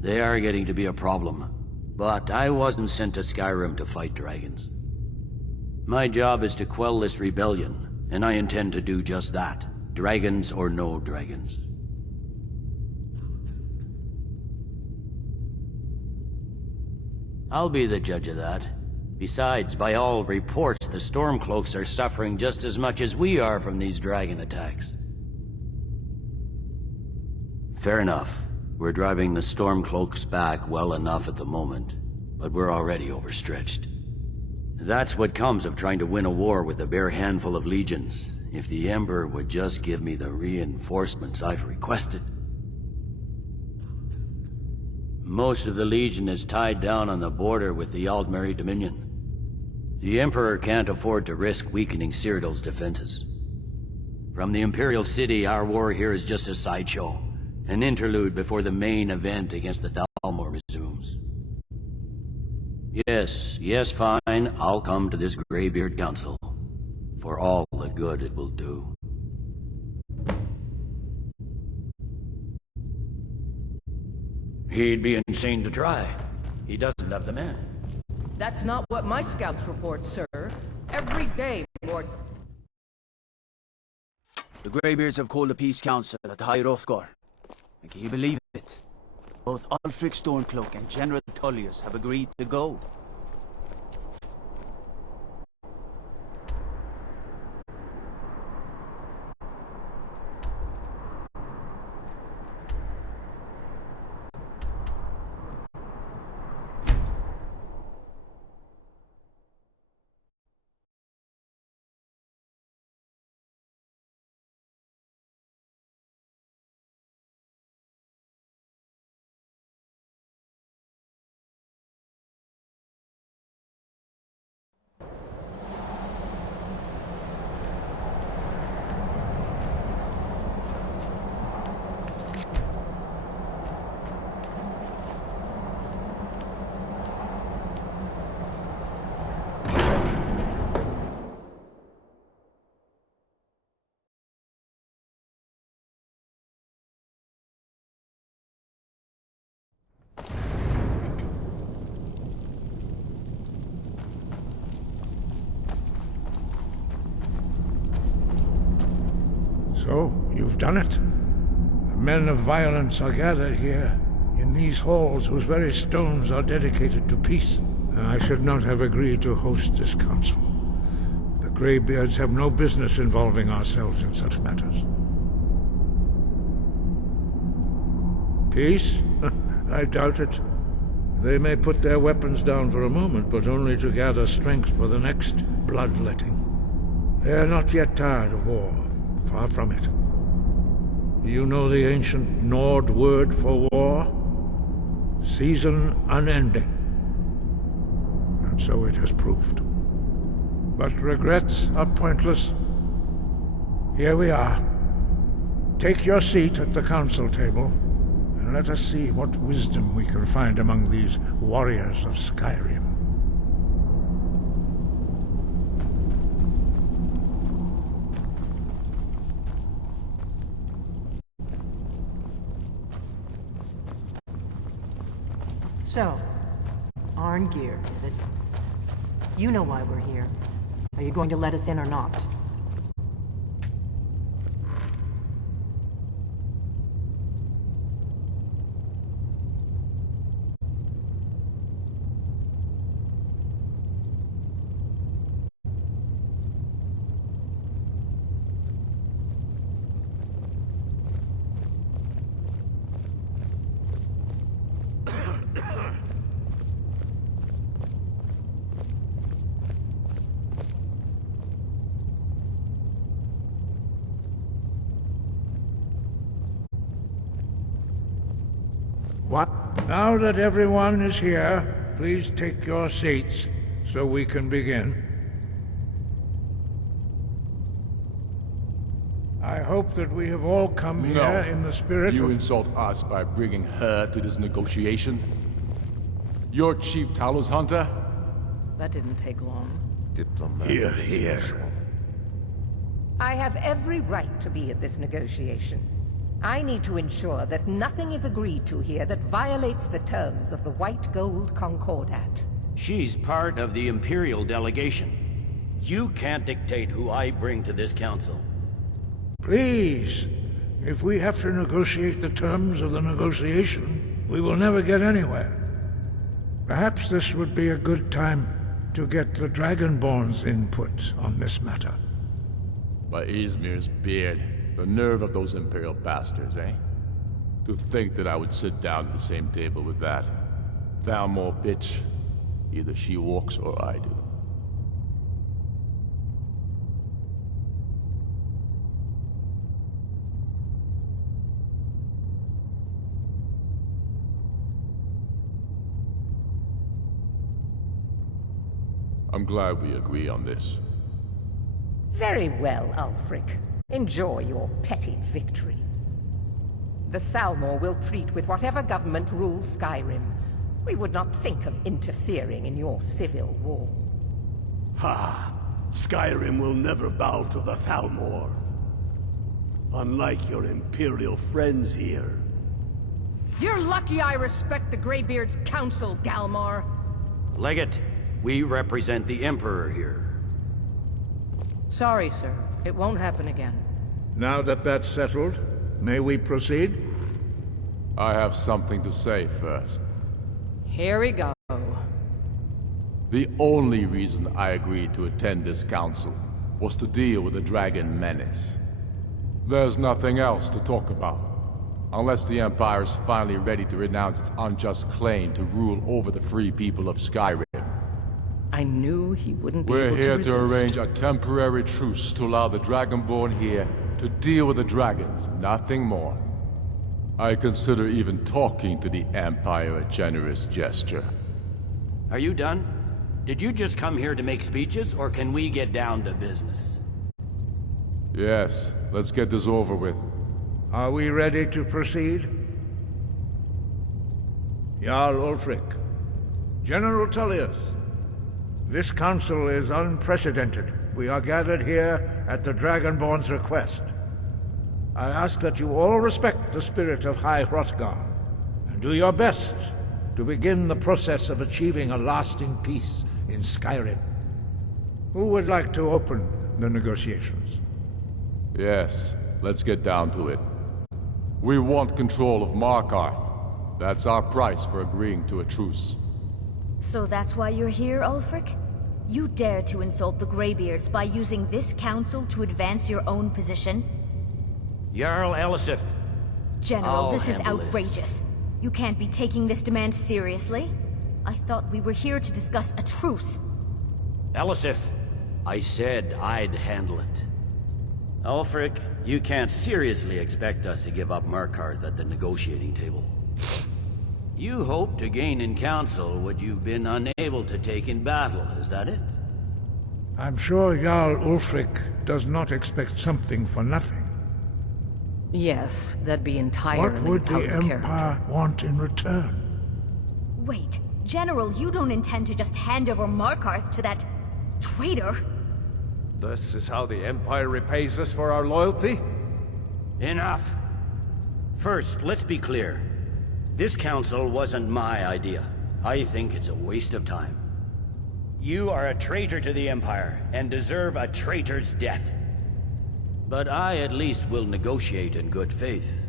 They are getting to be a problem, but I wasn't sent to Skyrim to fight dragons. My job is to quell this rebellion, and I intend to do just that, dragons or no dragons. I'll be the judge of that. Besides, by all reports, the Stormcloaks are suffering just as much as we are from these dragon attacks. Fair enough. We're driving the Stormcloaks back well enough at the moment, but we're already overstretched. That's what comes of trying to win a war with a bare handful of legions. If the Emperor would just give me the reinforcements I've requested. Most of the Legion is tied down on the border with the Aldmeri Dominion. The Emperor can't afford to risk weakening Cyrodiil's defenses. From the Imperial City, our war here is just a sideshow. An interlude before the main event against the Thalmor resumes. Yes, fine. I'll come to this Greybeard Council. For all the good it will do. He'd be insane to try. He doesn't have the men. That's not what my scouts report, sir. Every day, more... The Greybeards have called a peace council at High Hrothgar. And can you believe it? Both Ulfric Stormcloak and General Tullius have agreed to go. So, you've done it. The men of violence are gathered here, in these halls whose very stones are dedicated to peace. I should not have agreed to host this council. The Greybeards have no business involving ourselves in such matters. Peace? I doubt it. They may put their weapons down for a moment, but only to gather strength for the next bloodletting. They are not yet tired of war. Far from it. You know the ancient Nord word for war? Season unending. And so it has proved. But regrets are pointless. Here we are. Take your seat at the council table, and let us see what wisdom we can find among these warriors of Skyrim. So, Arngeir, is it? You know why we're here. Are you going to let us in or not? What? Now that everyone is here, please take your seats so we can begin. I hope that we have all come here in the spirit You of... insult us by bringing her to this negotiation? You're Chief Talos Hunter? That didn't take long. Here, here. I have every right to be at this negotiation. I need to ensure that nothing is agreed to here that violates the terms of the White Gold Concordat. She's part of the Imperial delegation. You can't dictate who I bring to this council. Please, if we have to negotiate the terms of the negotiation, we will never get anywhere. Perhaps this would be a good time to get the Dragonborn's input on this matter. By Izmir's beard. The nerve of those Imperial bastards, eh? To think that I would sit down at the same table with that. Thalmor bitch. Either she walks or I do. I'm glad we agree on this. Very well, Ulfric. Enjoy your petty victory. The Thalmor will treat with whatever government rules Skyrim. We would not think of interfering in your civil war. Ha! Skyrim will never bow to the Thalmor. Unlike your Imperial friends here. You're lucky I respect the Greybeard's counsel, Galmar. Legate, we represent the Emperor here. Sorry, sir. It won't happen again. Now that that's settled, may we proceed? I have something to say first. Here we go. The only reason I agreed to attend this council was to deal with the dragon menace. There's nothing else to talk about. Unless the Empire is finally ready to renounce its unjust claim to rule over the free people of Skyrim. I knew he wouldn't be We're able to here resist. to arrange a temporary truce to allow the Dragonborn here to deal with the dragons, nothing more. I consider even talking to the Empire a generous gesture. Are you done? Did you just come here to make speeches, or can we get down to business? Yes, let's get this over with. Are we ready to proceed? Jarl Ulfric, General Tullius, this council is unprecedented. We are gathered here at the Dragonborn's request. I ask that you all respect the spirit of High Hrothgar, and do your best to begin the process of achieving a lasting peace in Skyrim. Who would like to open the negotiations? Yes, let's get down to it. We want control of Markarth. That's our price for agreeing to a truce. So that's why you're here, Ulfric? You dare to insult the Greybeards by using this council to advance your own position? Jarl Elisif. General, this is outrageous. You can't be taking this demand seriously. I thought we were here to discuss a truce. Elisif, I said I'd handle it. Ulfric, you can't seriously expect us to give up Markarth at the negotiating table. You hope to gain in council what you've been unable to take in battle, is that it? I'm sure Jarl Ulfric does not expect something for nothing. Yes, that'd be entirely What would out the of character. Empire want in return? Wait, General, you don't intend to just hand over Markarth to that traitor? This is how the Empire repays us for our loyalty? Enough! First, let's be clear. This council wasn't my idea. I think it's a waste of time. You are a traitor to the Empire, and deserve a traitor's death. But I at least will negotiate in good faith.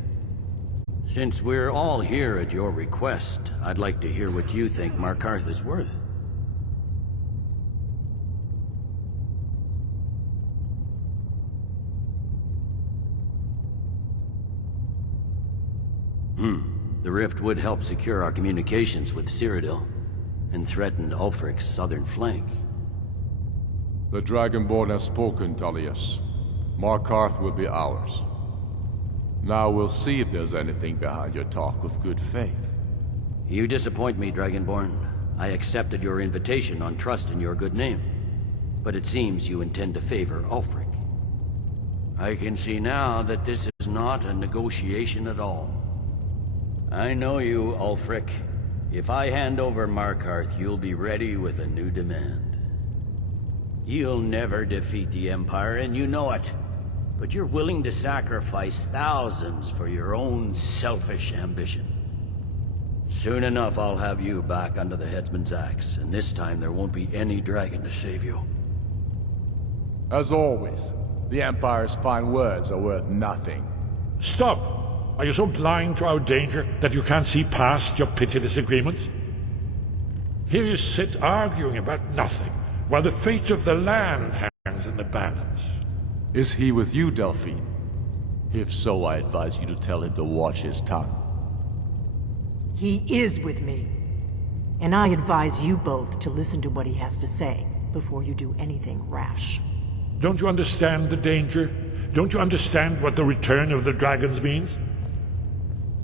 Since we're all here at your request, I'd like to hear what you think Markarth is worth. The rift would help secure our communications with Cyrodiil, and threatened Ulfric's southern flank. The Dragonborn has spoken, Tullius. Markarth will be ours. Now we'll see if there's anything behind your talk of good faith. You disappoint me, Dragonborn. I accepted your invitation on trust in your good name. But it seems you intend to favor Ulfric. I can see now that this is not a negotiation at all. I know you, Ulfric. If I hand over Markarth, you'll be ready with a new demand. You'll never defeat the Empire, and you know it. But you're willing to sacrifice thousands for your own selfish ambition. Soon enough, I'll have you back under the headsman's axe, and this time there won't be any dragon to save you. As always, the Empire's fine words are worth nothing. Stop! Are you so blind to our danger that you can't see past your pitiless agreements? Here you sit arguing about nothing, while the fate of the land hangs in the balance. Is he with you, Delphine? If so, I advise you to tell him to watch his tongue. He is with me. And I advise you both to listen to what he has to say before you do anything rash. Don't you understand the danger? Don't you understand what the return of the dragons means?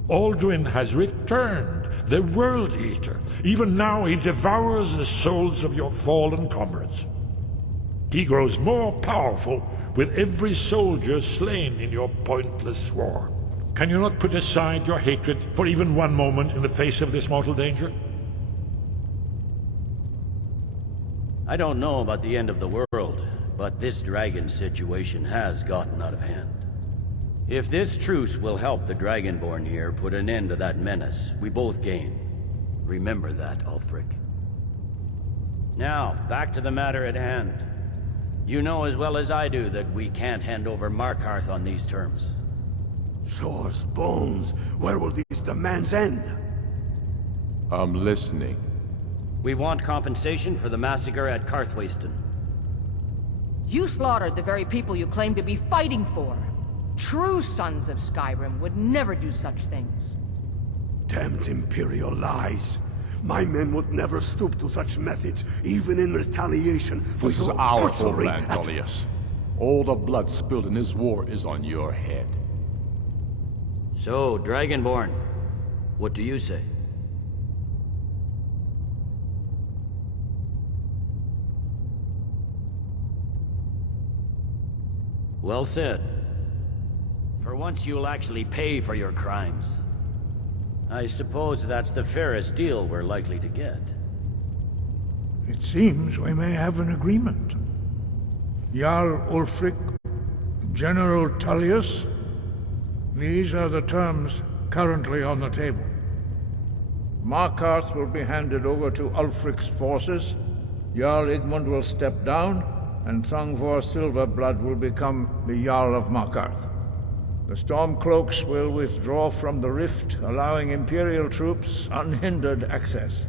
Alduin has returned, the World Eater. Even now he devours the souls of your fallen comrades. He grows more powerful with every soldier slain in your pointless war. Can you not put aside your hatred for even one moment in the face of this mortal danger? I don't know about the end of the world, but this dragon situation has gotten out of hand. If this truce will help the Dragonborn here put an end to that menace, we both gain. Remember that, Ulfric. Now, back to the matter at hand. You know as well as I do that we can't hand over Markarth on these terms. Swords, bones, where will these demands end? I'm listening. We want compensation for the massacre at Karthwasten. You slaughtered the very people you claim to be fighting for. True sons of Skyrim would never do such things. Damned Imperial lies. My men would never stoop to such methods, even in retaliation for This is your our butchery homeland, at- Tullius. All the blood spilled in this war is on your head. So, Dragonborn, what do you say? Well said. For once you'll actually pay for your crimes. I suppose that's the fairest deal we're likely to get. It seems we may have an agreement. Jarl Ulfric, General Tullius, these are the terms currently on the table. Markarth will be handed over to Ulfric's forces, Jarl Igmund will step down, and Thangvor Silverblood will become the Jarl of Markarth. The Stormcloaks will withdraw from the rift, allowing Imperial troops unhindered access.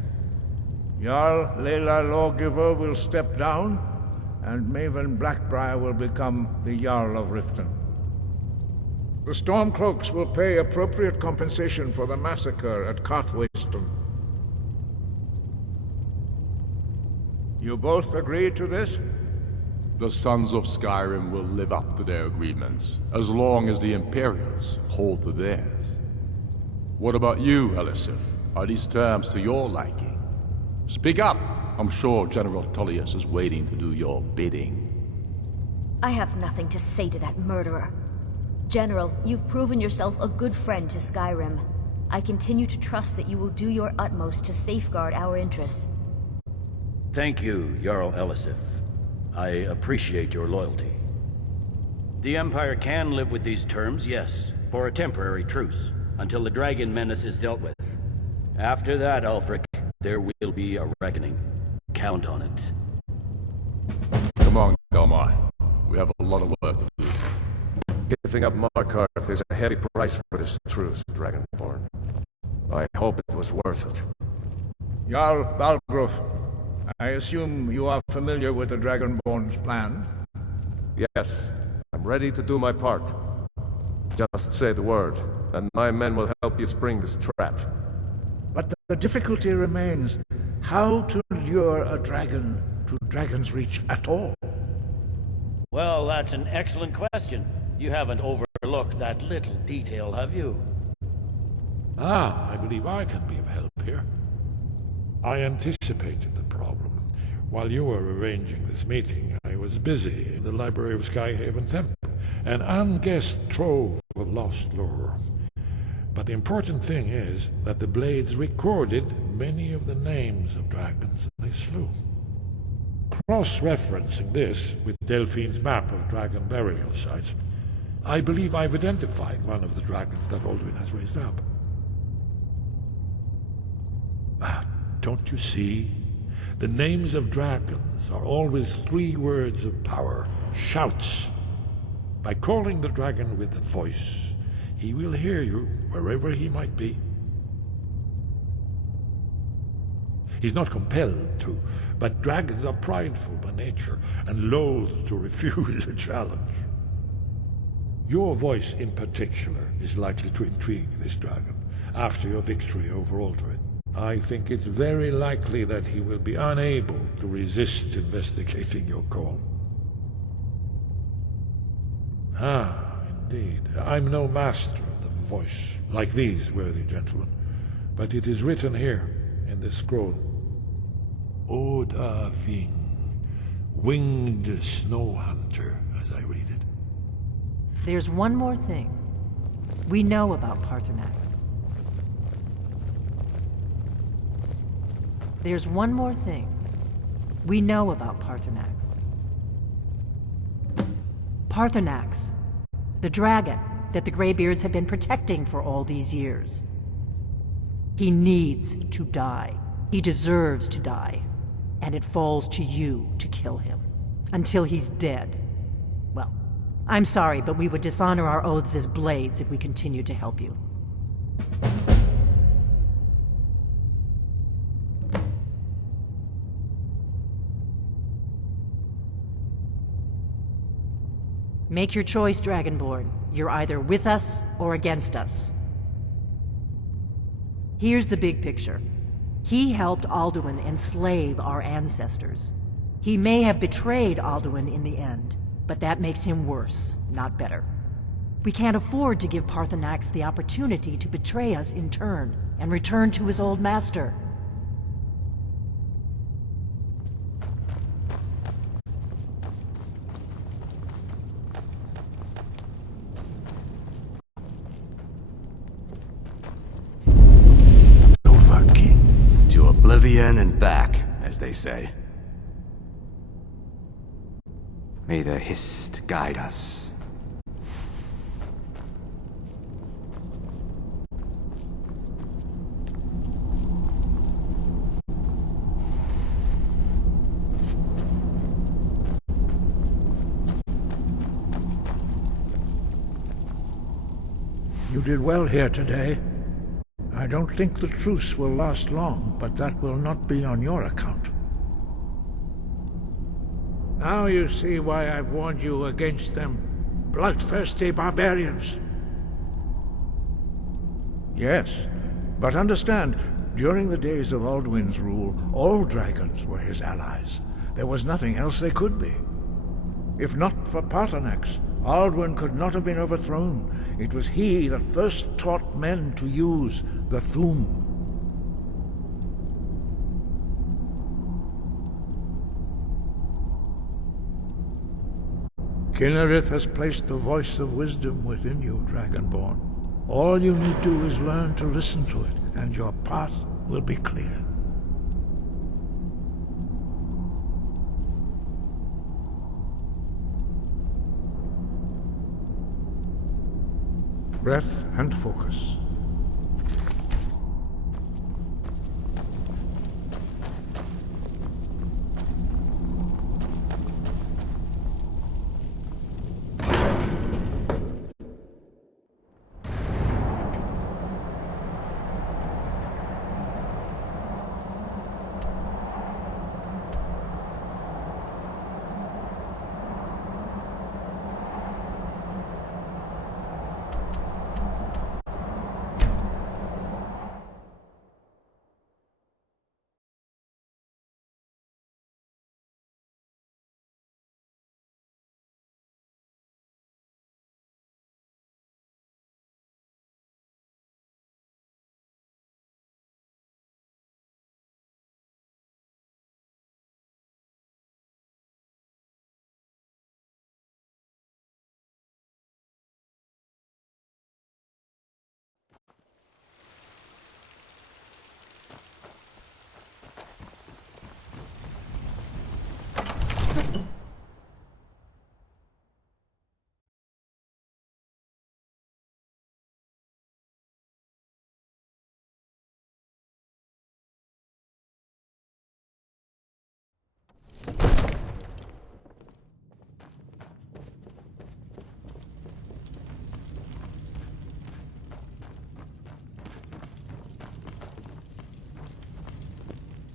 Jarl Leila Lawgiver will step down, and Maven Blackbriar will become the Jarl of Riften. The Stormcloaks will pay appropriate compensation for the massacre at Karthwasten. You both agree to this? The Sons of Skyrim will live up to their agreements, as long as the Imperials hold to theirs. What about you, Elisif? Are these terms to your liking? Speak up! I'm sure General Tullius is waiting to do your bidding. I have nothing to say to that murderer. General, you've proven yourself a good friend to Skyrim. I continue to trust that you will do your utmost to safeguard our interests. Thank you, Jarl Elisif. I appreciate your loyalty. The Empire can live with these terms, yes, for a temporary truce, until the dragon menace is dealt with. After that, Ulfric, there will be a reckoning. Count on it. Come on, Galmar. We have a lot of work to do. Giving up Markarth is a heavy price for this truce, Dragonborn. I hope it was worth it. Jarl Balgruf, I assume you are familiar with the Dragonborn's plan? Yes, I'm ready to do my part. Just say the word, and my men will help you spring this trap. But the difficulty remains how to lure a dragon to Dragon's Reach at all. Well, that's an excellent question. You haven't overlooked that little detail, have you? Ah, I believe I can be of help here. I anticipated the problem. While you were arranging this meeting, I was busy in the library of Skyhaven Temple, an unguessed trove of lost lore. But the important thing is that the Blades recorded many of the names of dragons they slew. Cross-referencing this with Delphine's map of dragon burial sites, I believe I've identified one of the dragons that Alduin has raised up. Don't you see? The names of dragons are always 3 words of power, shouts. By calling the dragon with a voice, he will hear you wherever he might be. He's not compelled to, but dragons are prideful by nature and loath to refuse a challenge. Your voice in particular is likely to intrigue this dragon after your victory over Alduin. I think it's very likely that he will be unable to resist investigating your call. Ah, indeed. I'm no master of the voice, like these worthy gentlemen, but it is written here in this scroll. Oda Ving, winged snow hunter, as I read it. There's one more thing. We know about Paarthurnax. There's one more thing. We know about Paarthurnax. Paarthurnax, the dragon that the Greybeards have been protecting for all these years. He needs to die. He deserves to die. And it falls to you to kill him. Until he's dead. Well, I'm sorry, but we would dishonor our oaths as Blades if we continued to help you. Make your choice, Dragonborn. You're either with us or against us. Here's the big picture. He helped Alduin enslave our ancestors. He may have betrayed Alduin in the end, but that makes him worse, not better. We can't afford to give Paarthurnax the opportunity to betray us in turn and return to his old master. To oblivion and back, as they say. May the Hist guide us. You did well here today. I don't think the truce will last long, but that will not be on your account. Now you see why I've warned you against them bloodthirsty barbarians. Yes, but understand, during the days of Alduin's rule, all dragons were his allies. There was nothing else they could be. If not for Paarthurnax, Alduin could not have been overthrown. It was he that first taught men to use the Thu'um. Kinnereth has placed the voice of wisdom within you, Dragonborn. All you need do is learn to listen to it, and your path will be clear. Breath and focus.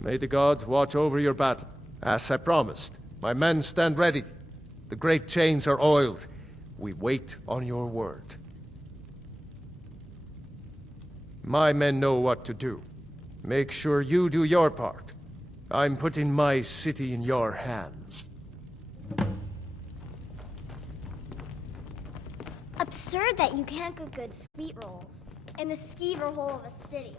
May the gods watch over your battle. As I promised, my men stand ready. The great chains are oiled. We wait on your word. My men know what to do. Make sure you do your part. I'm putting my city in your hands. Absurd that you can't cook good sweet rolls in the skeever hole of a city.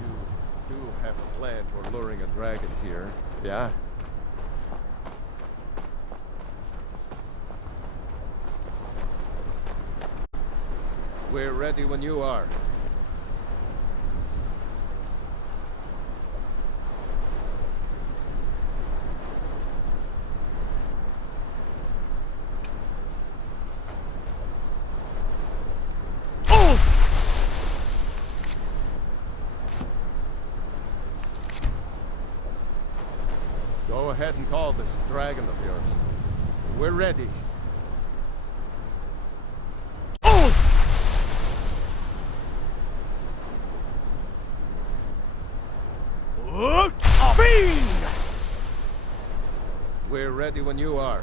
You do have a plan for luring a dragon here, yeah? We're ready when you are. Go ahead and call this dragon of yours. We're ready. Fiend! We're ready when you are.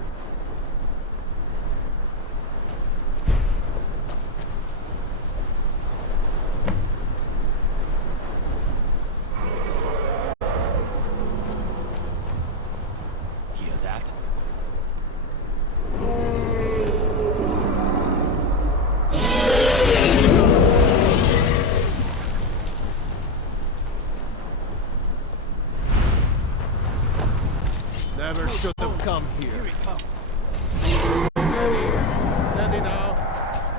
Hear that? Never should have come here. Here he comes. Steady now.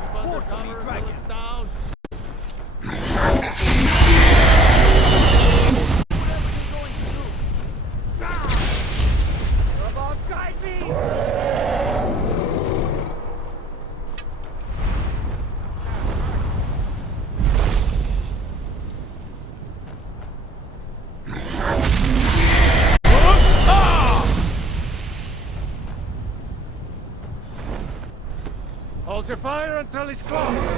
Keep under cover until it's down. Guide me! Hold your fire until he's close.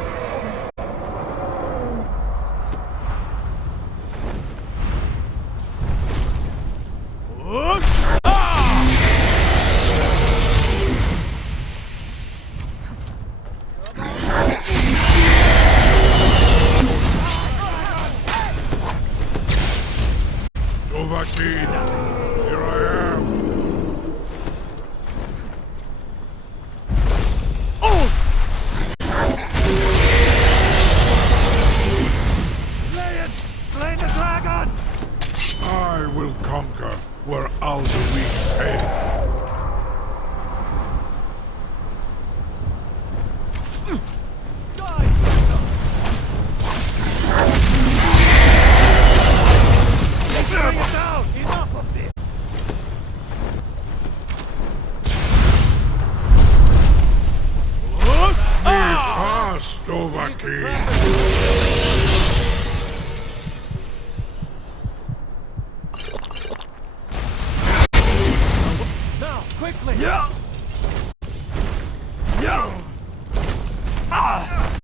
Dovahkiin, here I am. Bring it down! Enough of this! Be fast, Dovahkiin! Now, quickly! Yeah! Yeah! Ah!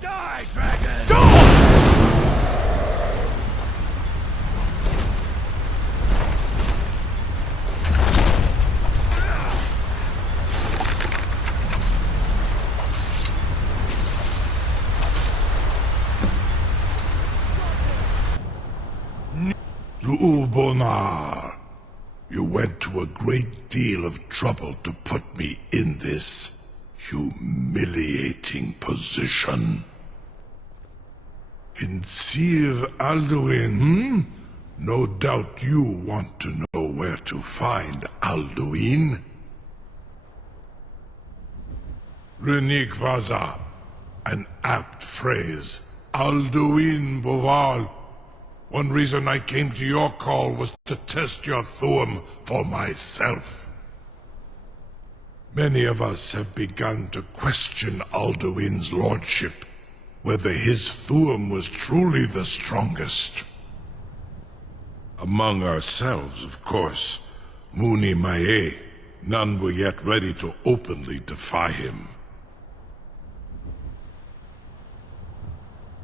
Die, dragon! Zuubonar, you went to a great deal of trouble to put me in this humiliating position. In Sir Alduin, No doubt you want to know where to find Alduin. Renikvaza, an apt phrase. Alduin Boval. One reason I came to your call was to test your Thuum for myself. Many of us have begun to question Alduin's lordship, whether his Thuum was truly the strongest. Among ourselves, of course, Muni Mae, none were yet ready to openly defy him.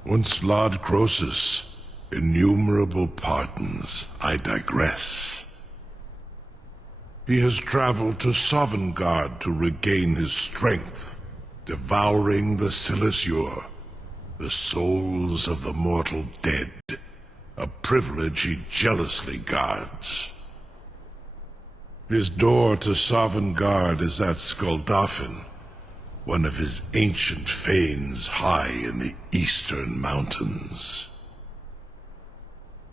Once Lord Croesus, innumerable pardons, I digress. He has traveled to Sovngarde to regain his strength, devouring the Silesure, the souls of the mortal dead, a privilege he jealously guards. His door to Sovngarde is at Skuldafn, one of his ancient fanes high in the eastern mountains.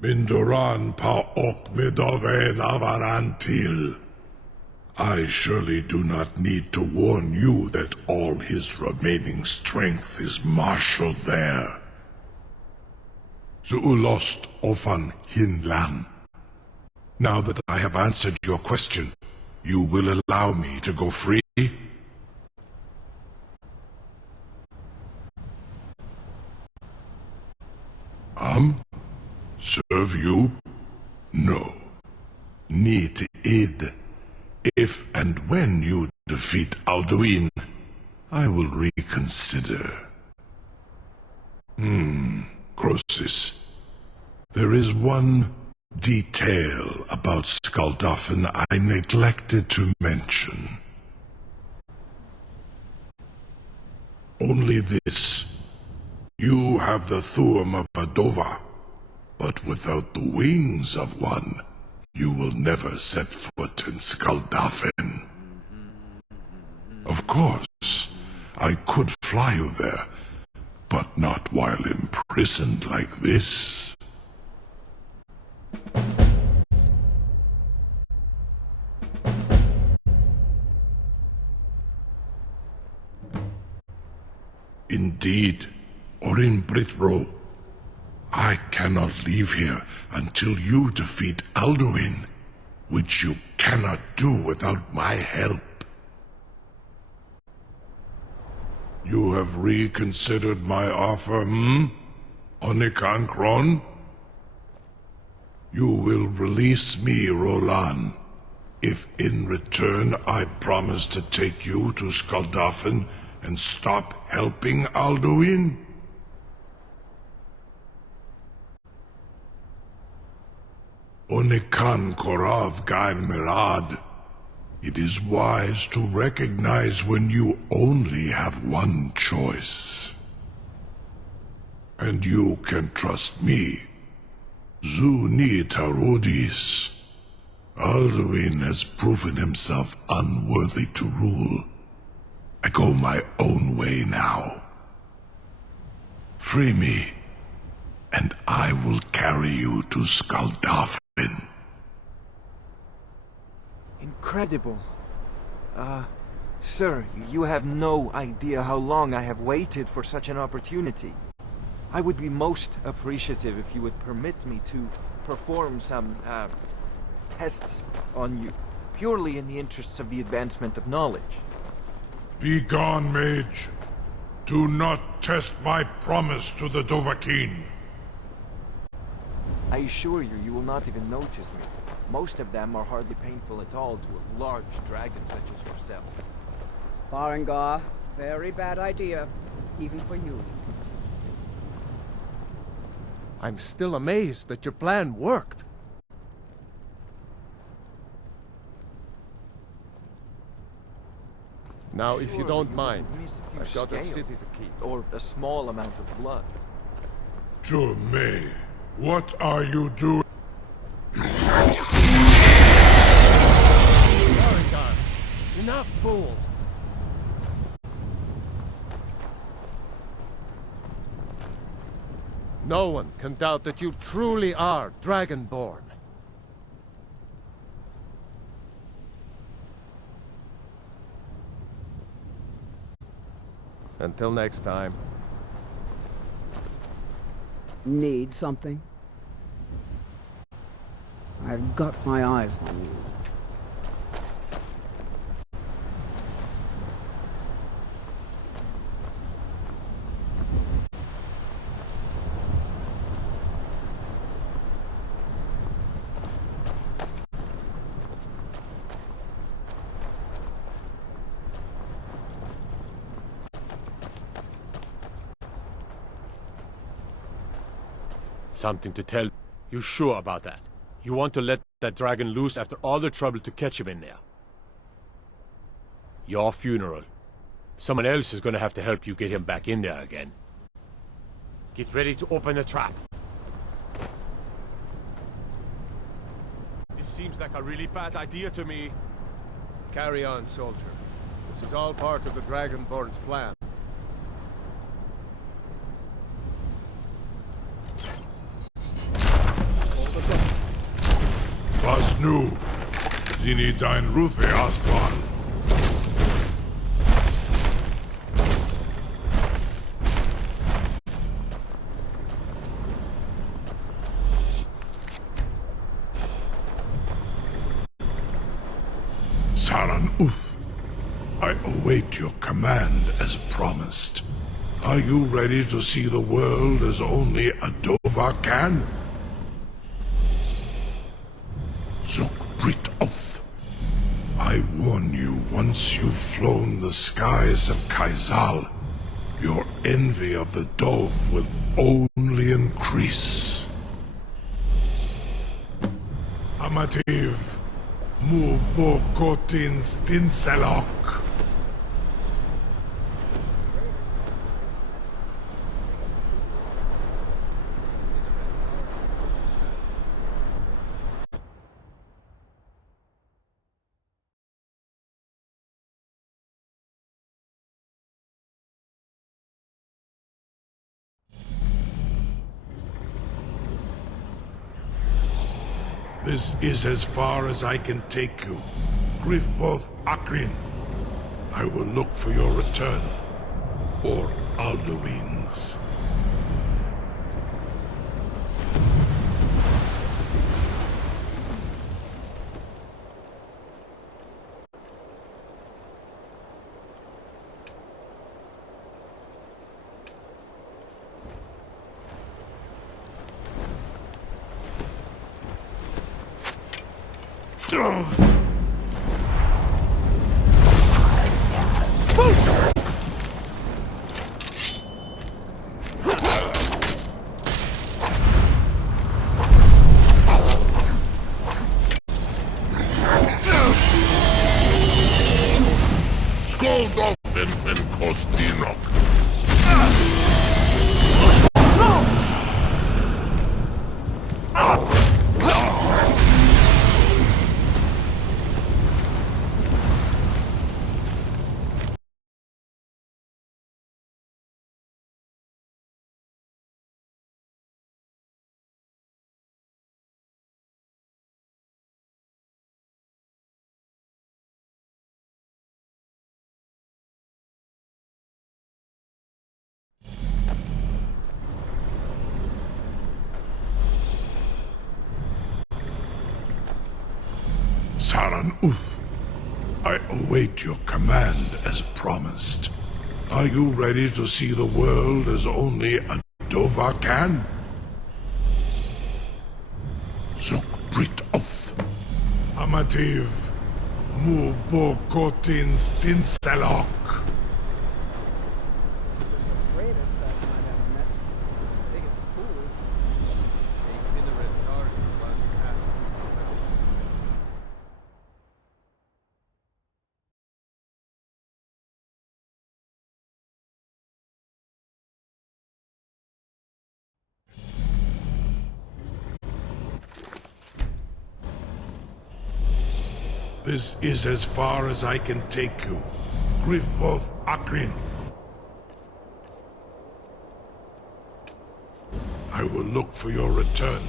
Mindoran Paok Midoven Avarantil. I surely do not need to warn you that all his remaining strength is marshaled there. Zuulost Ofan Hinlan. Now that I have answered your question, you will allow me to go free? Serve you? No. Need id. If and when you defeat Alduin, I will reconsider. Croesus. There is one detail about Skuldafn I neglected to mention. Only this. You have the Thuum of Adova, but without the wings of one, you will never set foot in Skuldafn. Of course, I could fly you there, but not while imprisoned like this. Indeed, Orin Britro, I cannot leave here until you defeat Alduin, which you cannot do without my help. You have reconsidered my offer, Onikan Kron? You will release me, Roland, if in return I promise to take you to Skuldafn and stop helping Alduin? Onikan Korav Gair Mirad. It is wise to recognize when you only have one choice. And you can trust me. Zuni Tarudis. Alduin has proven himself unworthy to rule. I go my own way now. Free me, and I will carry you to Skaldafin. Incredible. Sir, you have no idea how long I have waited for such an opportunity. I would be most appreciative if you would permit me to perform some, tests on you, purely in the interests of the advancement of knowledge. Be gone, mage. Do not test my promise to the Dovahkiin. I assure you, you will not even notice me. Most of them are hardly painful at all to a large dragon such as yourself. Farengar, very bad idea, even for you. I'm still amazed that your plan worked. Now, if you Surely don't would mind, miss a few I've got a scales, city to keep. or a small amount of blood. Jume, what are you doing? Enough, fool! No one can doubt that you truly are Dragonborn. Until next time. Need something? I've got my eyes on you. Something to tell. You sure about that? You want to let that dragon loose after all the trouble to catch him in there? Your funeral. Someone else is gonna have to help you get him back in there again. Get ready to open the trap. This seems like a really bad idea to me. Carry on, soldier. This is all part of the Dragonborn's plan. Was nu? Zini dein Rufe Astral. Saran Uth, I await your command as promised. Are you ready to see the world as only a Dova can? Zuk Brit Oth, I warn you, once you've flown the skies of Kaizal, your envy of the Dove will only increase. Amativ, mu bokotin stinselok. This is as far as I can take you. Grifboth Akrin. I will look for your return. Or Alduin's. Skaldafin fen Kostinok. Taran Uth, I await your command as promised. Are you ready to see the world as only a Dova can? Zuk Brit Uth. Amativ Mubo Kotin Stinselok. This is as far as I can take you. Grifboth Akrin. I will look for your return,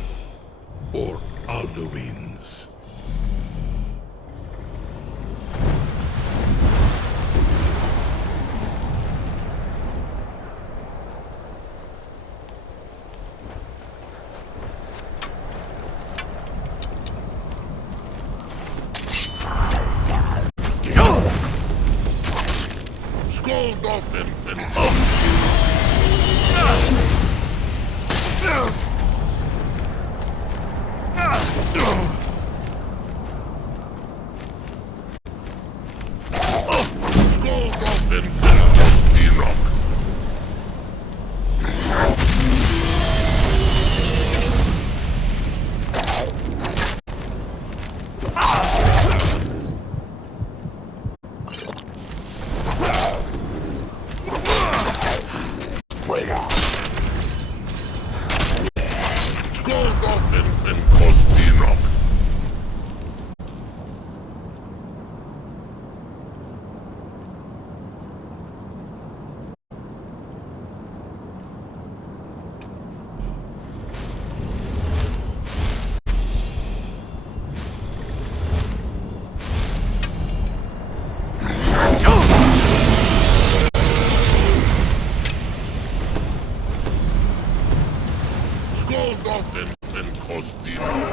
or Alduin's. Goldofen Kostinok.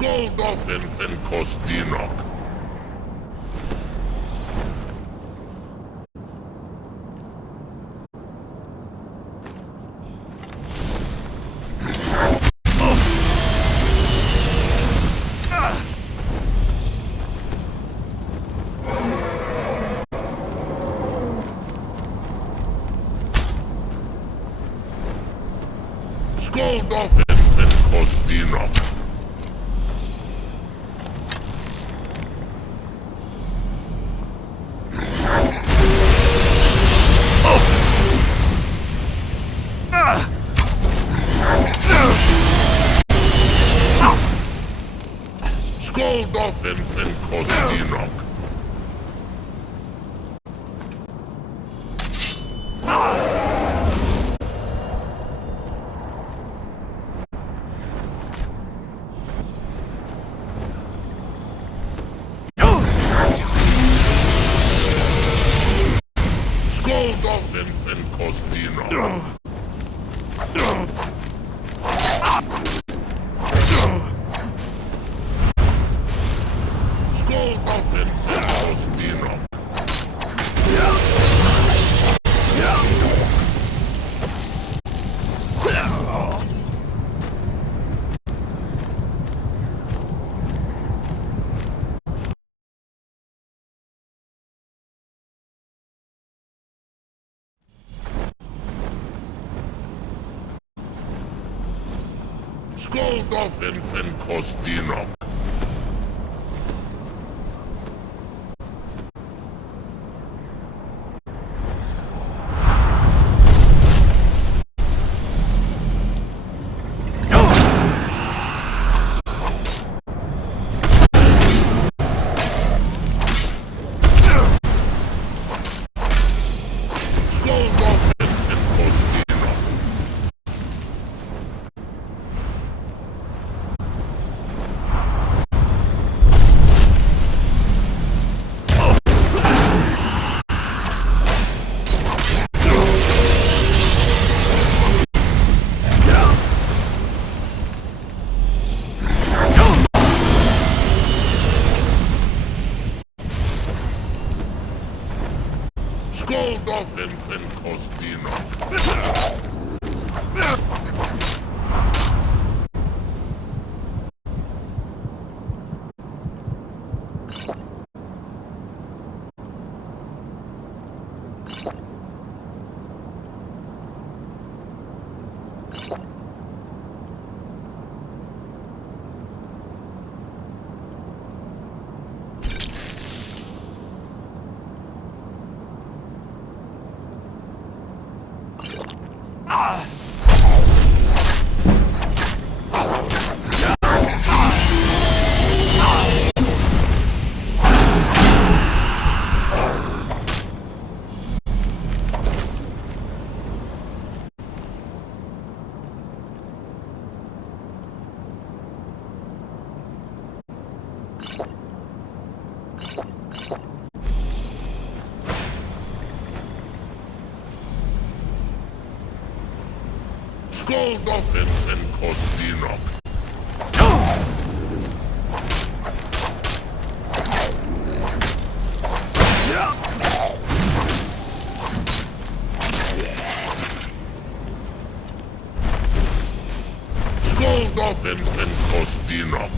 Goldofen Kostinok. Goldofen Kostinok. Goldofen Kostinok. Goldofen Skål dolphin fen kostinok. Skål dolphin fen kostinok. Skål dolphin fen kostinok. Skål dolphin fen kostinok.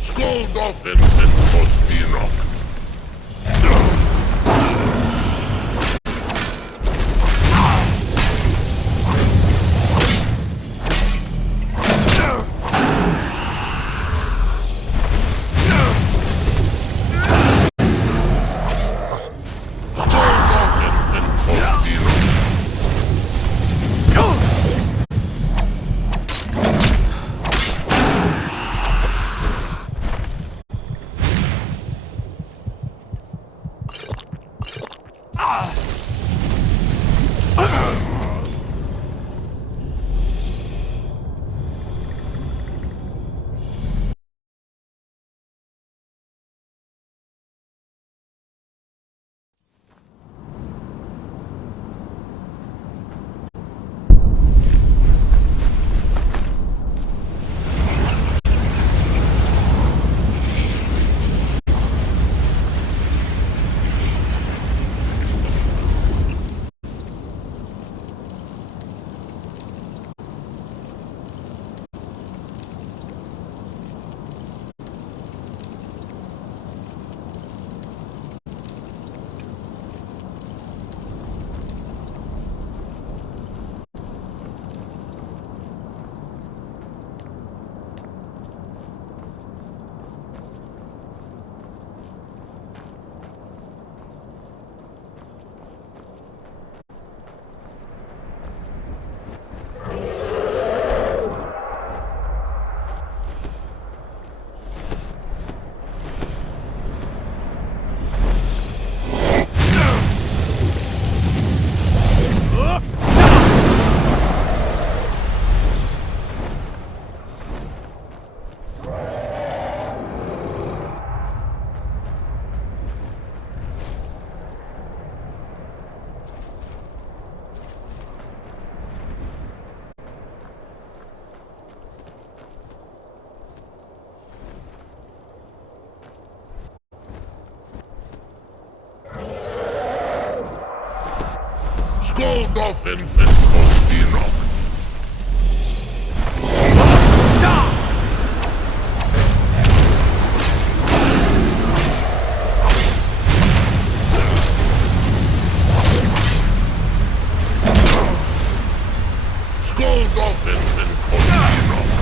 Skål dolphin fen kostinok. Skoldoffen Fenskostinok. Skoldoffen Fenskostinok.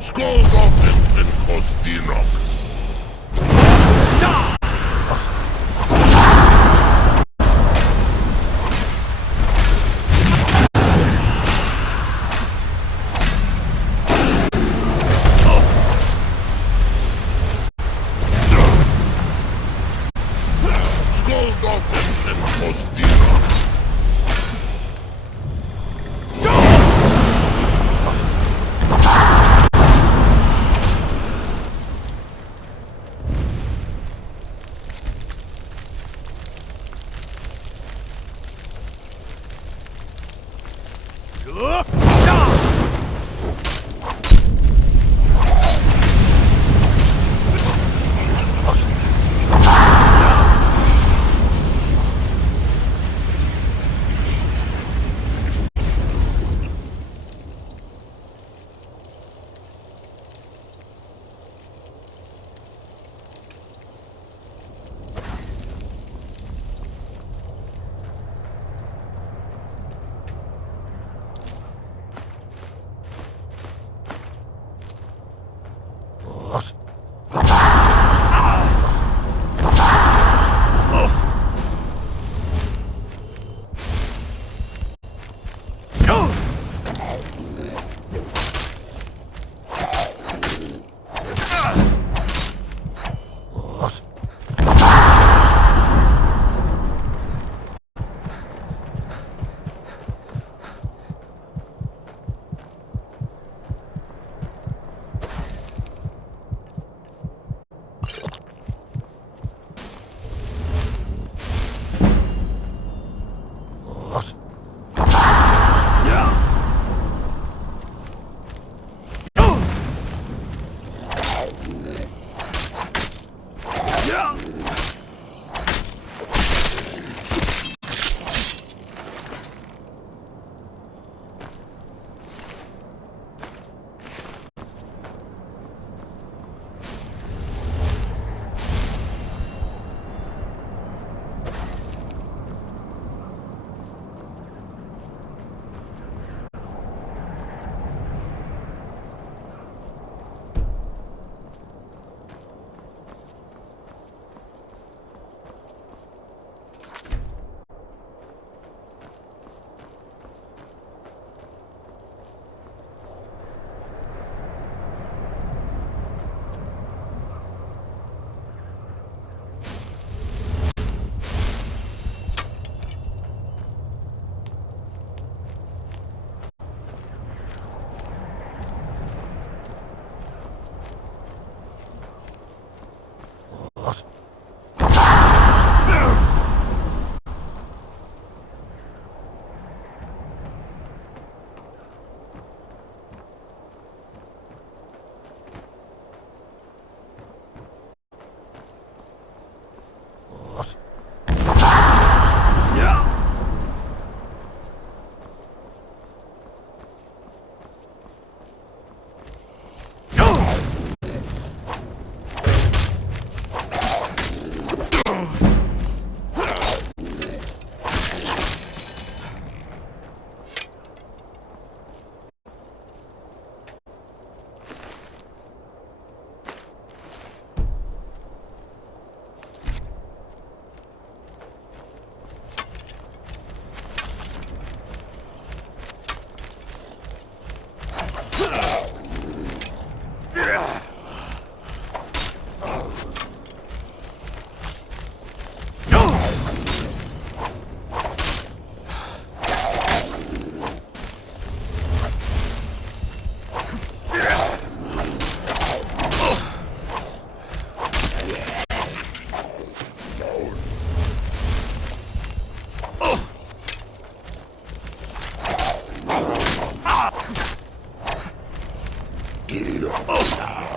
Skoldoffen Fenskostinok. Skoldoffen Fenskostinok. mighty Oman.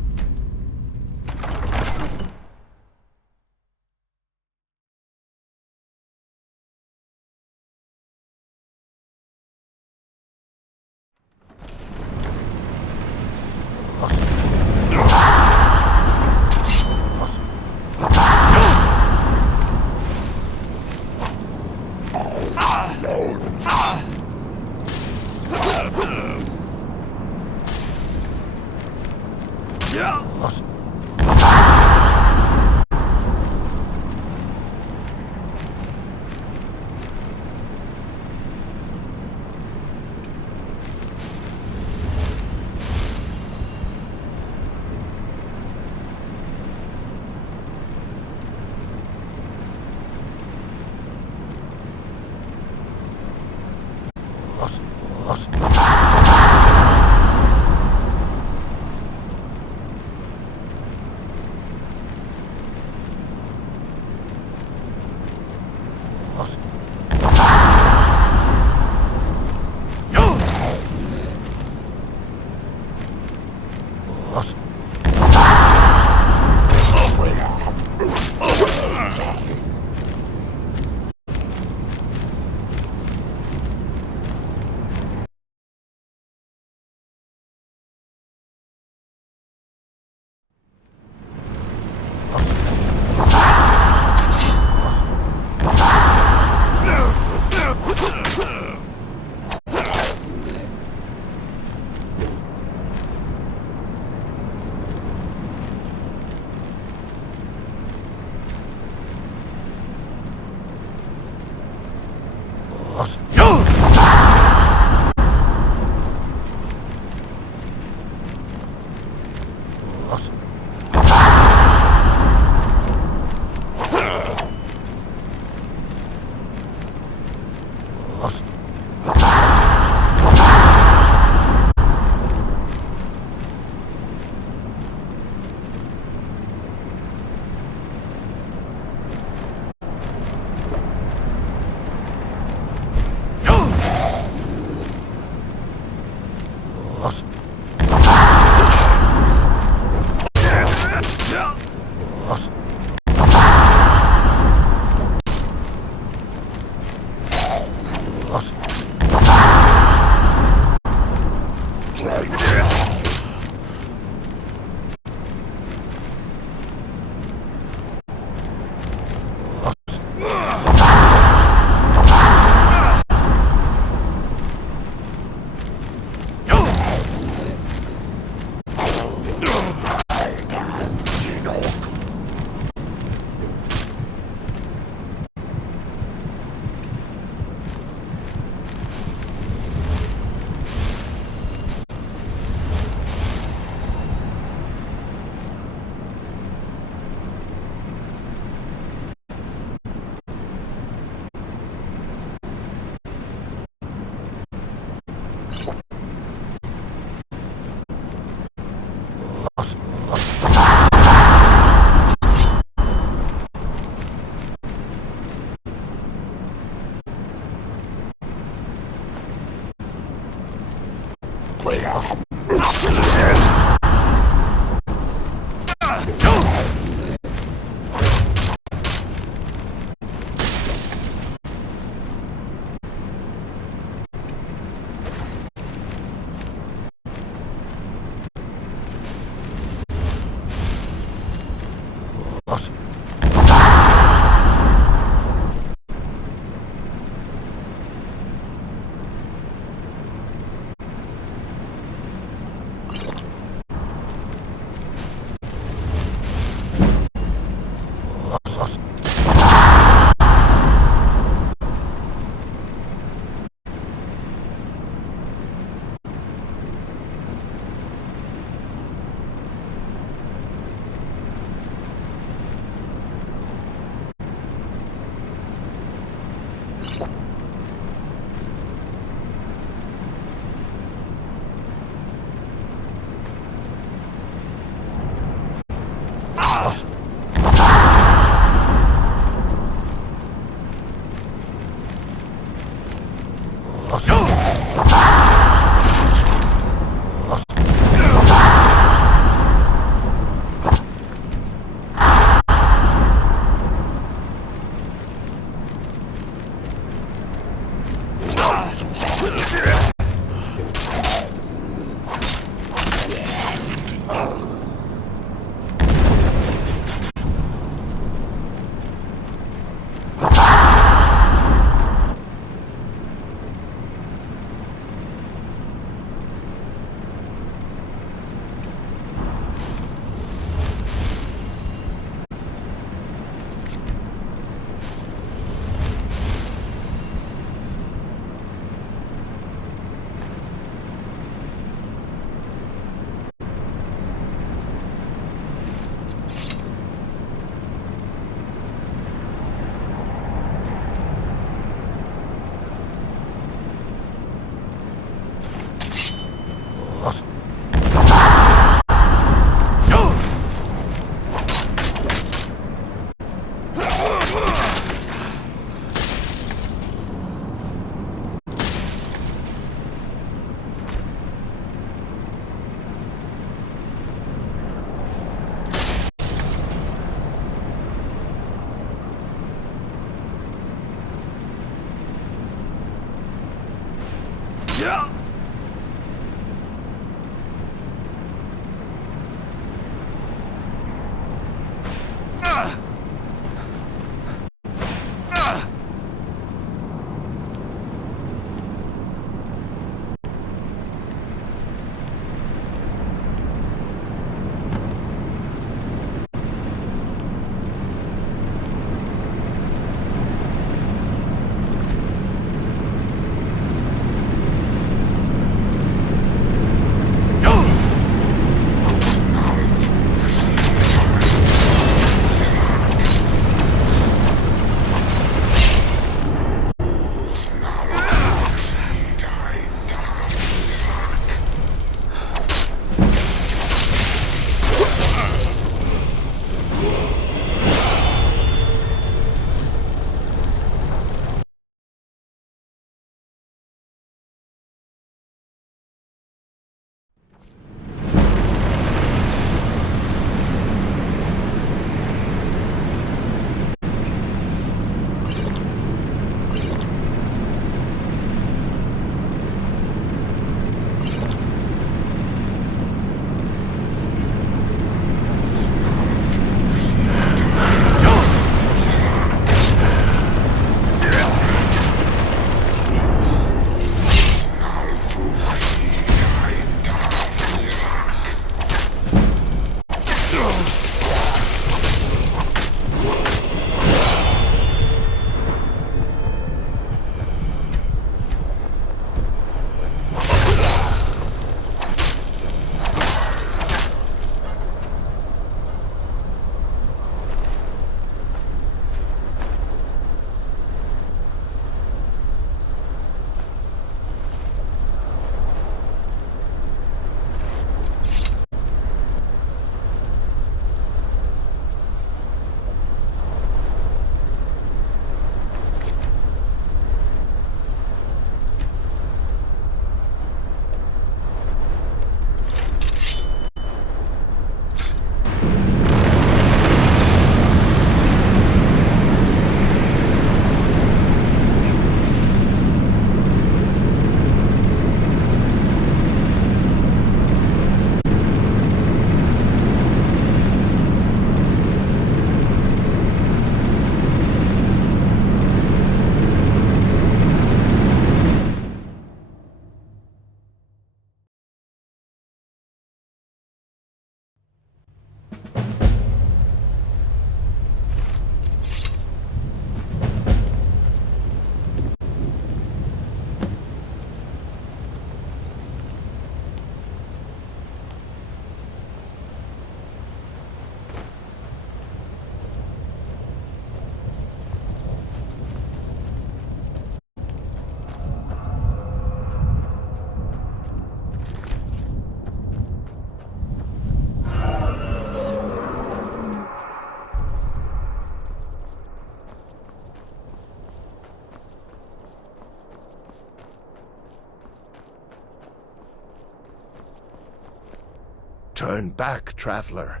Turn back, traveler.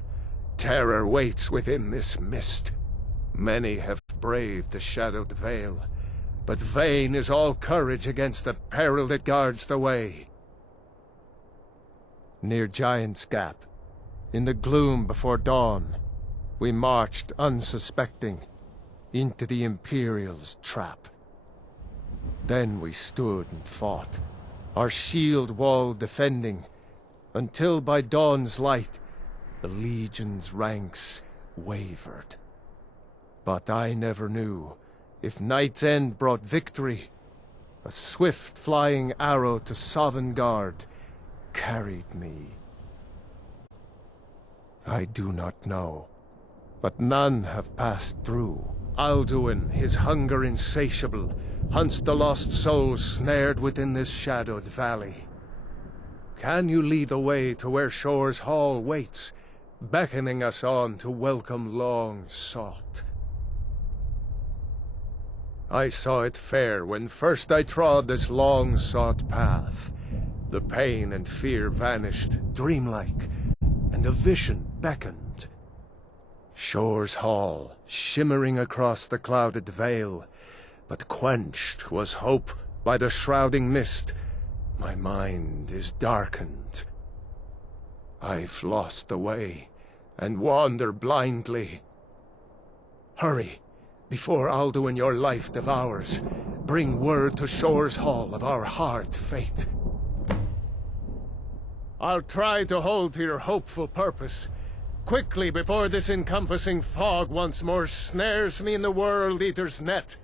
Terror waits within this mist. Many have braved the shadowed veil, but vain is all courage against the peril that guards the way. Near Giant's Gap, in the gloom before dawn, we marched unsuspecting into the Imperial's trap. Then we stood and fought, our shield wall defending, until by dawn's light the Legion's ranks wavered. But I never knew if night's end brought victory. A swift flying arrow to Sovngarde carried me. I do not know, but none have passed through. Alduin, his hunger insatiable, hunts the lost souls snared within this shadowed valley. Can you lead the way to where Shore's Hall waits, beckoning us on to welcome long sought? I saw it fair when first I trod this long-sought path. The pain and fear vanished, dreamlike, and a vision beckoned. Shore's Hall, shimmering across the clouded veil, but quenched was hope by the shrouding mist. My mind is darkened. I've lost the way, and wander blindly. Hurry, before Alduin your life devours. Bring word to Shore's Hall of our hard fate. I'll try to hold to your hopeful purpose, quickly before this encompassing fog once more snares me in the World Eater's net.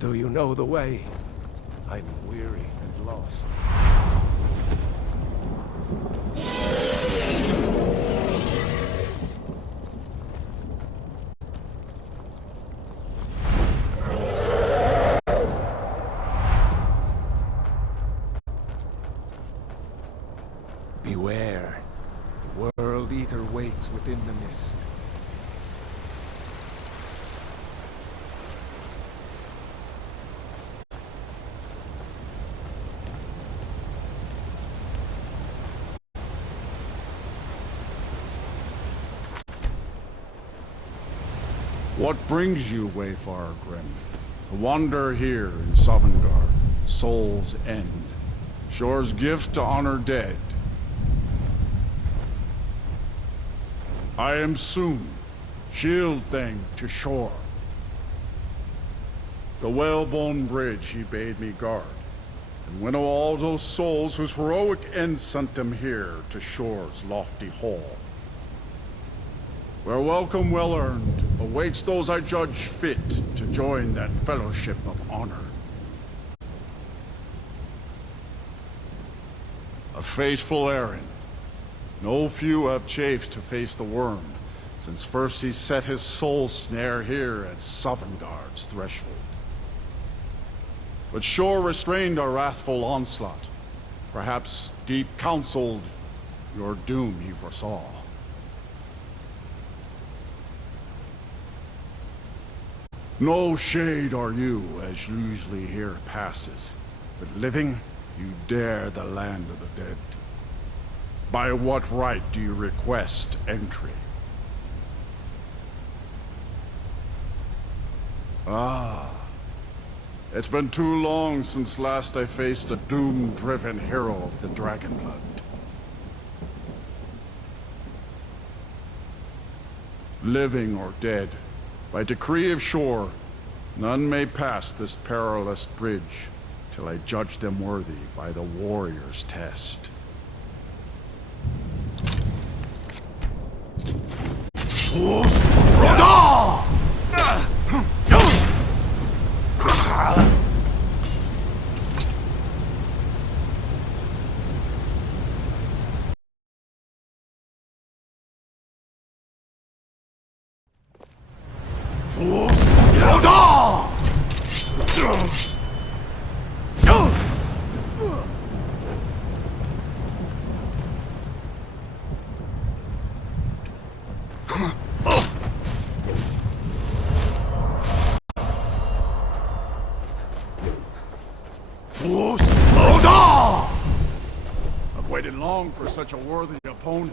Do you know the way? I'm weary and lost. Beware. The World Eater waits within the mist. What brings you, Wayfarer Grim? To wander here in Sovngarde, Soul's End, Shore's gift to honor dead. I am soon, shield thing to Shore. The whalebone bridge he bade me guard, and winnow all those souls whose heroic end sent them here to Shore's lofty hall. Where welcome well-earned awaits those I judge fit to join that fellowship of honor. A fateful errand. No few have chafed to face the worm, since first he set his soul snare here at Sovngarde's threshold. But Shore restrained our wrathful onslaught. Perhaps deep-counseled, your doom he foresaw. No shade are you, as usually here passes, but living, you dare the land of the dead. By what right do you request entry? Ah, it's been too long since last I faced a doom-driven hero of the Dragonblood. Living or dead, by decree of Shore, none may pass this perilous bridge till I judge them worthy by the warrior's test. Fools! for such a worthy opponent.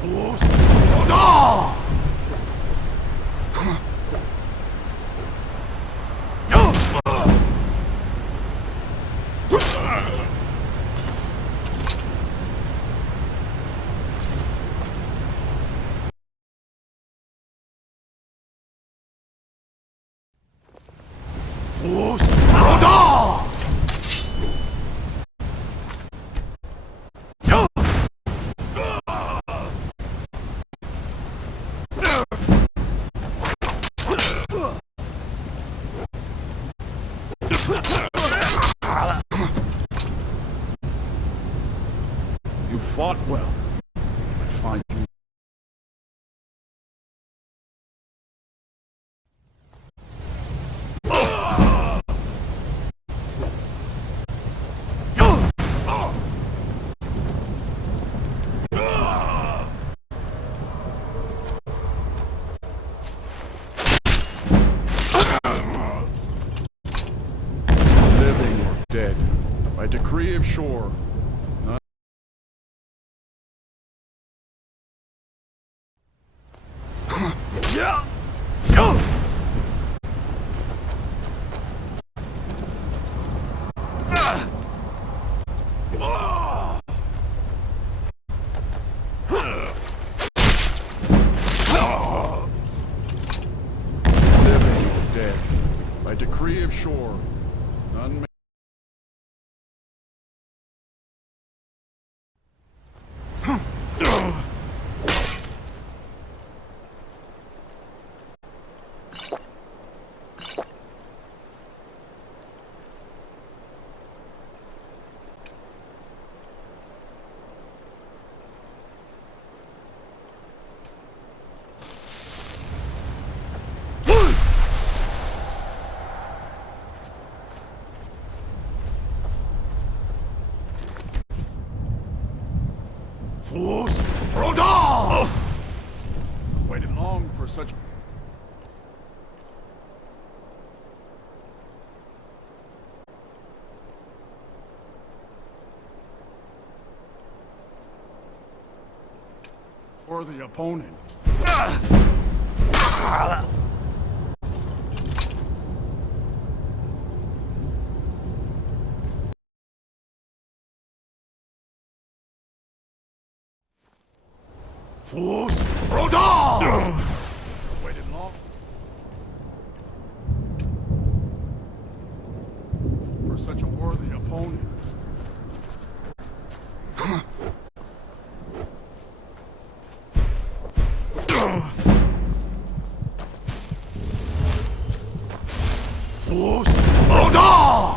Fools! Roda! Fools! Roda! You fought well. I find you. Living or dead, by decree of Shore, none. Yeah! Living or dead, by decree of Shore, none may. Fools! Roda! Waited long for such. For the opponent. Fools! Roda! Waited long for such a worthy opponent. Fools! Roda!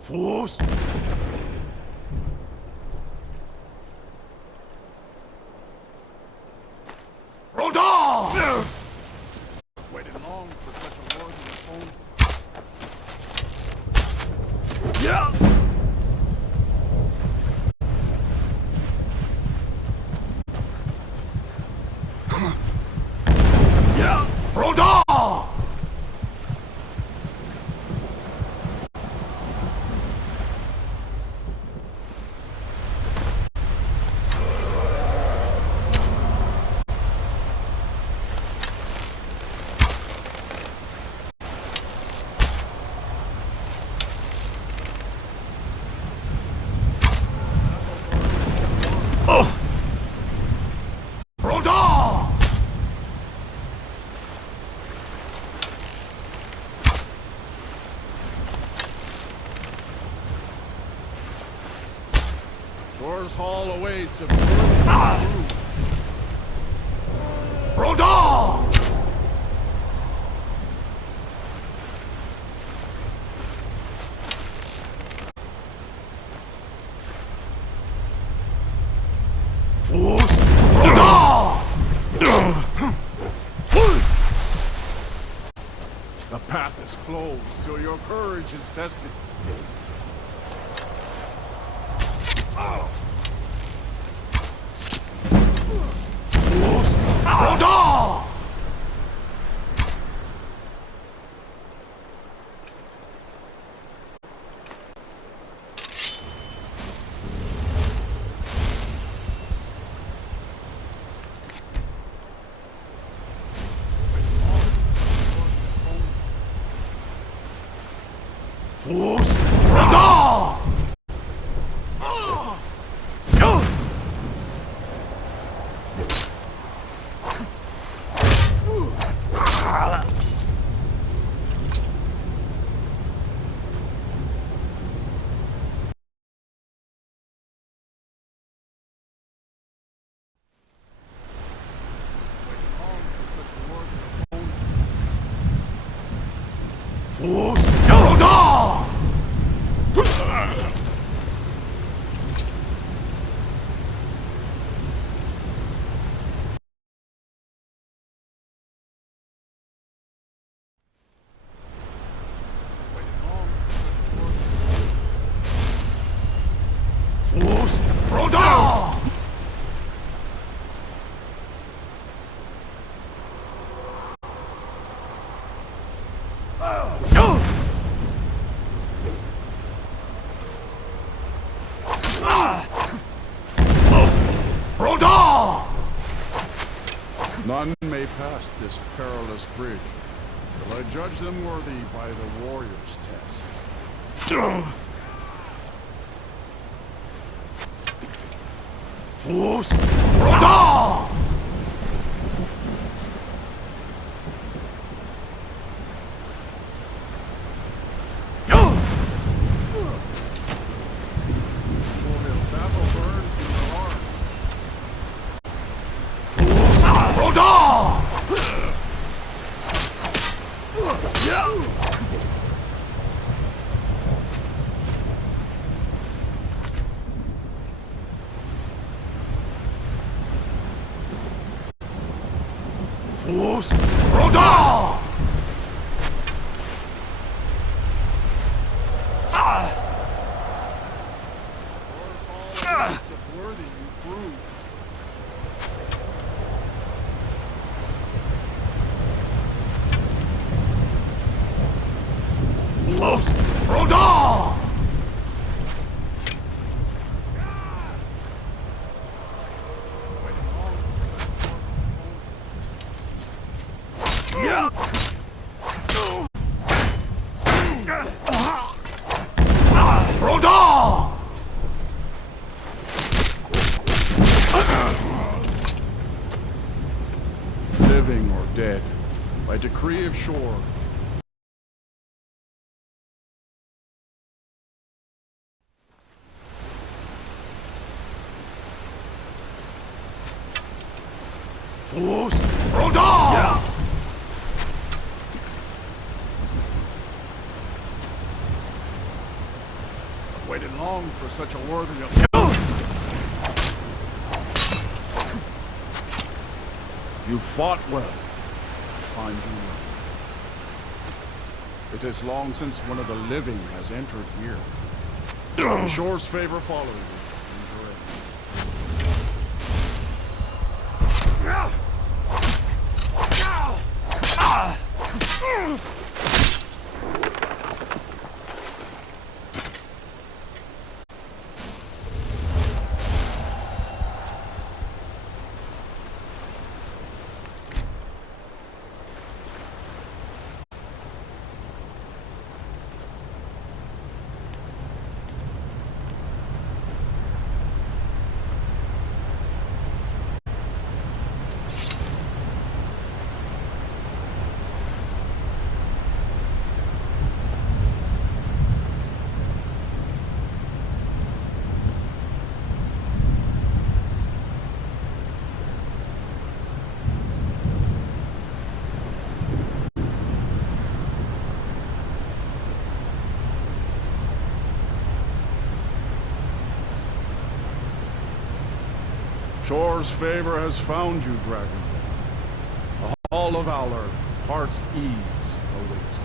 Fools! Roda! Waited long for such a worthy opponent. Yeah! Yeah! Roda! Shore's Hall awaits a Roda! Fools! Roda! The path is closed till your courage is tested. Fools! Rodar! Fools! Radar! Fools! Radar! Fools! Radar! Radar! None may pass this perilous bridge till I judge them worthy by the warrior's test. Fools! Radar! Fools! Radar! Fools! Radar! Worthy you prove. Fools! Radar! Radar! Living or dead, by decree of shore, Fools! Radar! I've waited long for such a worthy You fought well. I find you well. It is long since one of the living has entered here. The shore's favor follow you. Shore's favor has found you, Dragon. The Hall of Valor heart's ease awaits you.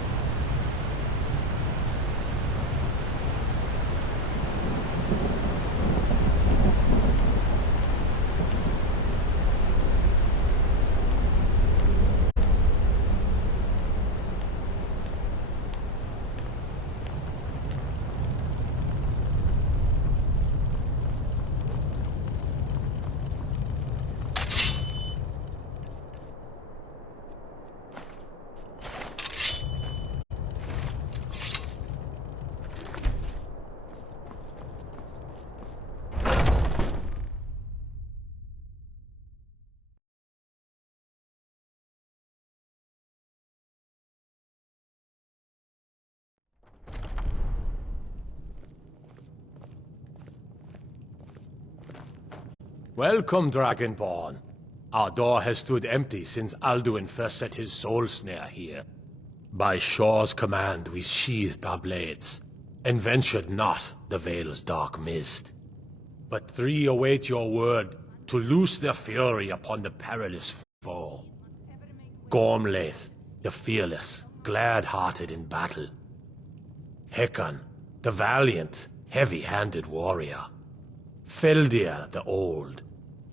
Welcome, Dragonborn. Our door has stood empty since Alduin first set his soul snare here. By Shor's command we sheathed our blades, and ventured not the Vale's dark mist. But three await your word to loose their fury upon the perilous foe. Gormlaith, the fearless, glad-hearted in battle. Hekon, the valiant, heavy-handed warrior. Feldir, the old,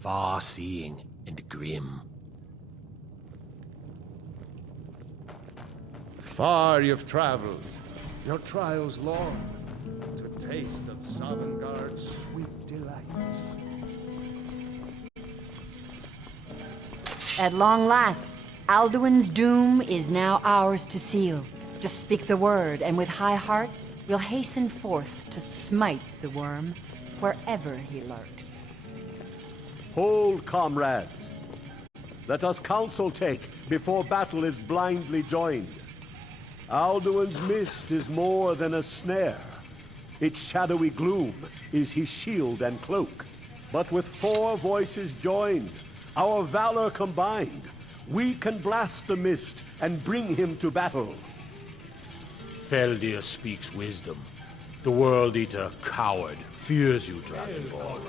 far-seeing and grim. Far you've traveled, your trials long, to taste of Sovngarde's sweet delights. At long last, Alduin's doom is now ours to seal. Just speak the word, and with high hearts, we'll hasten forth to smite the worm wherever he lurks. Hold, comrades. Let us counsel take before battle is blindly joined. Alduin's mist is more than a snare. Its shadowy gloom is his shield and cloak. But with 4 voices joined, our valor combined, we can blast the mist and bring him to battle. Feldir speaks wisdom. The World Eater, coward, fears you, Dragonborn.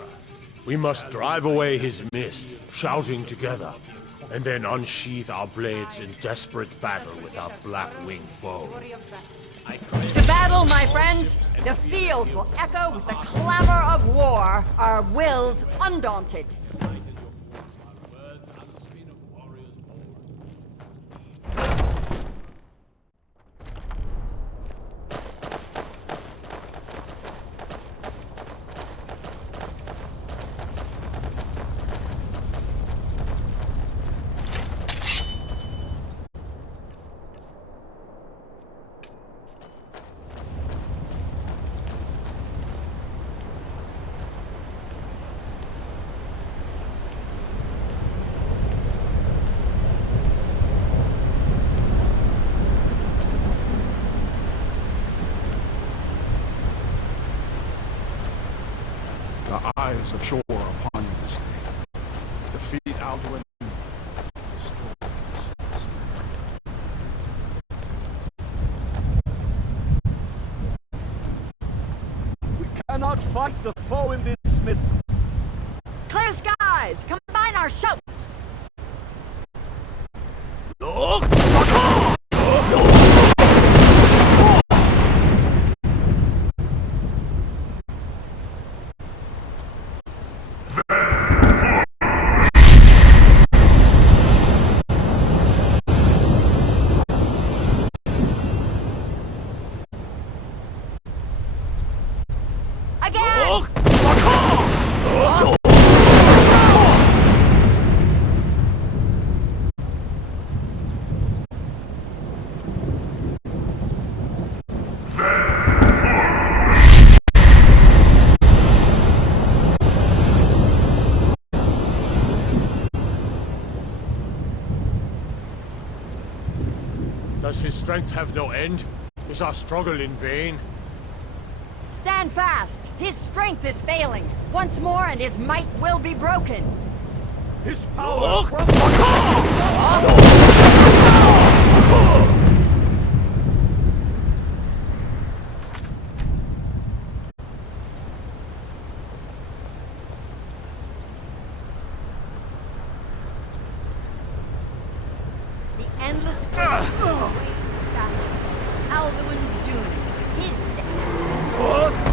We must drive away his mist, shouting together, and then unsheath our blades in desperate battle with our black-winged foe. To battle, my friends! The field will echo with the clamor of war, our wills undaunted. The eyes of Shor upon you this day. Defeat Alduin. Destroy his snare. We cannot fight the foe in this mist. Clear skies! Combine our shouts! Does his strength have no end? Is our struggle in vain? Stand fast! His strength is failing. Once more and his might will be broken. His power The endless Alduin's doom. His death.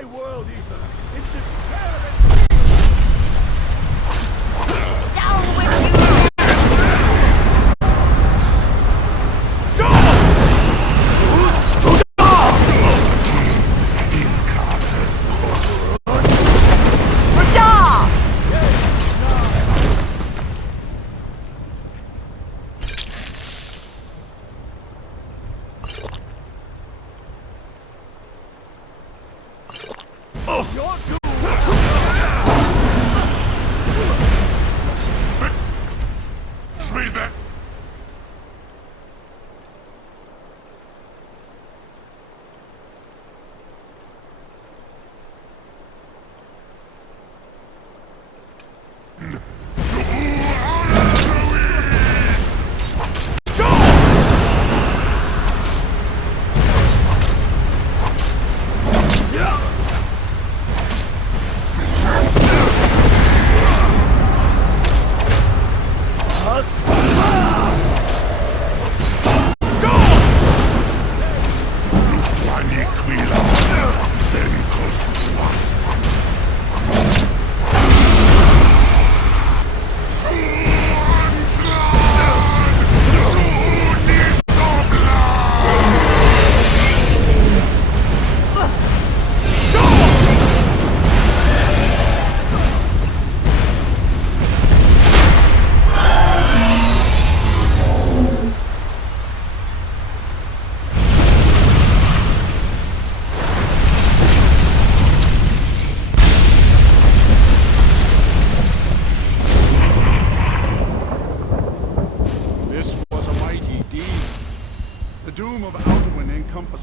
Die, World Eater! It's the Down with you!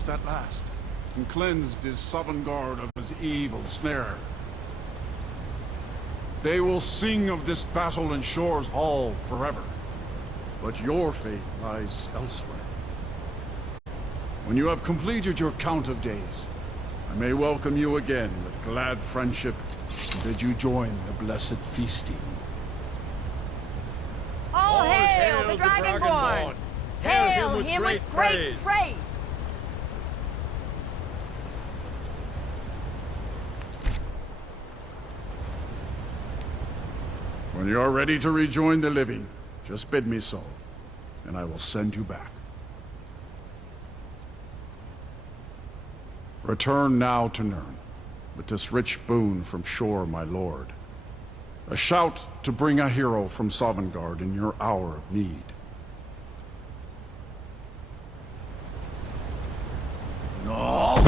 At last, and cleansed his Sovngarde of his evil snare. They will sing of this battle in Shore's Hall forever, but your fate lies elsewhere. When you have completed your count of days, I may welcome you again with glad friendship and bid you join the blessed feasting. All hail the Dragonborn! Hail him with great praise! When you are ready to rejoin the living, just bid me so, and I will send you back. Return now to Nirn, with this rich boon from Shor, my lord. A shout to bring a hero from Sovngarde in your hour of need. No!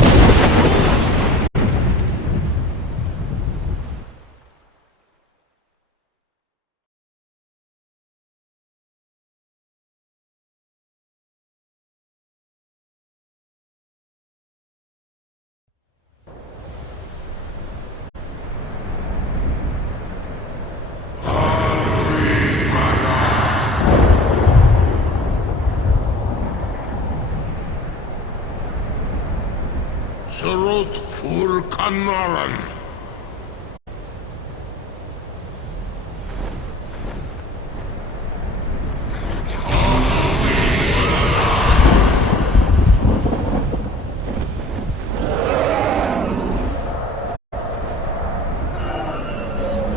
Sarot fur Kanaran.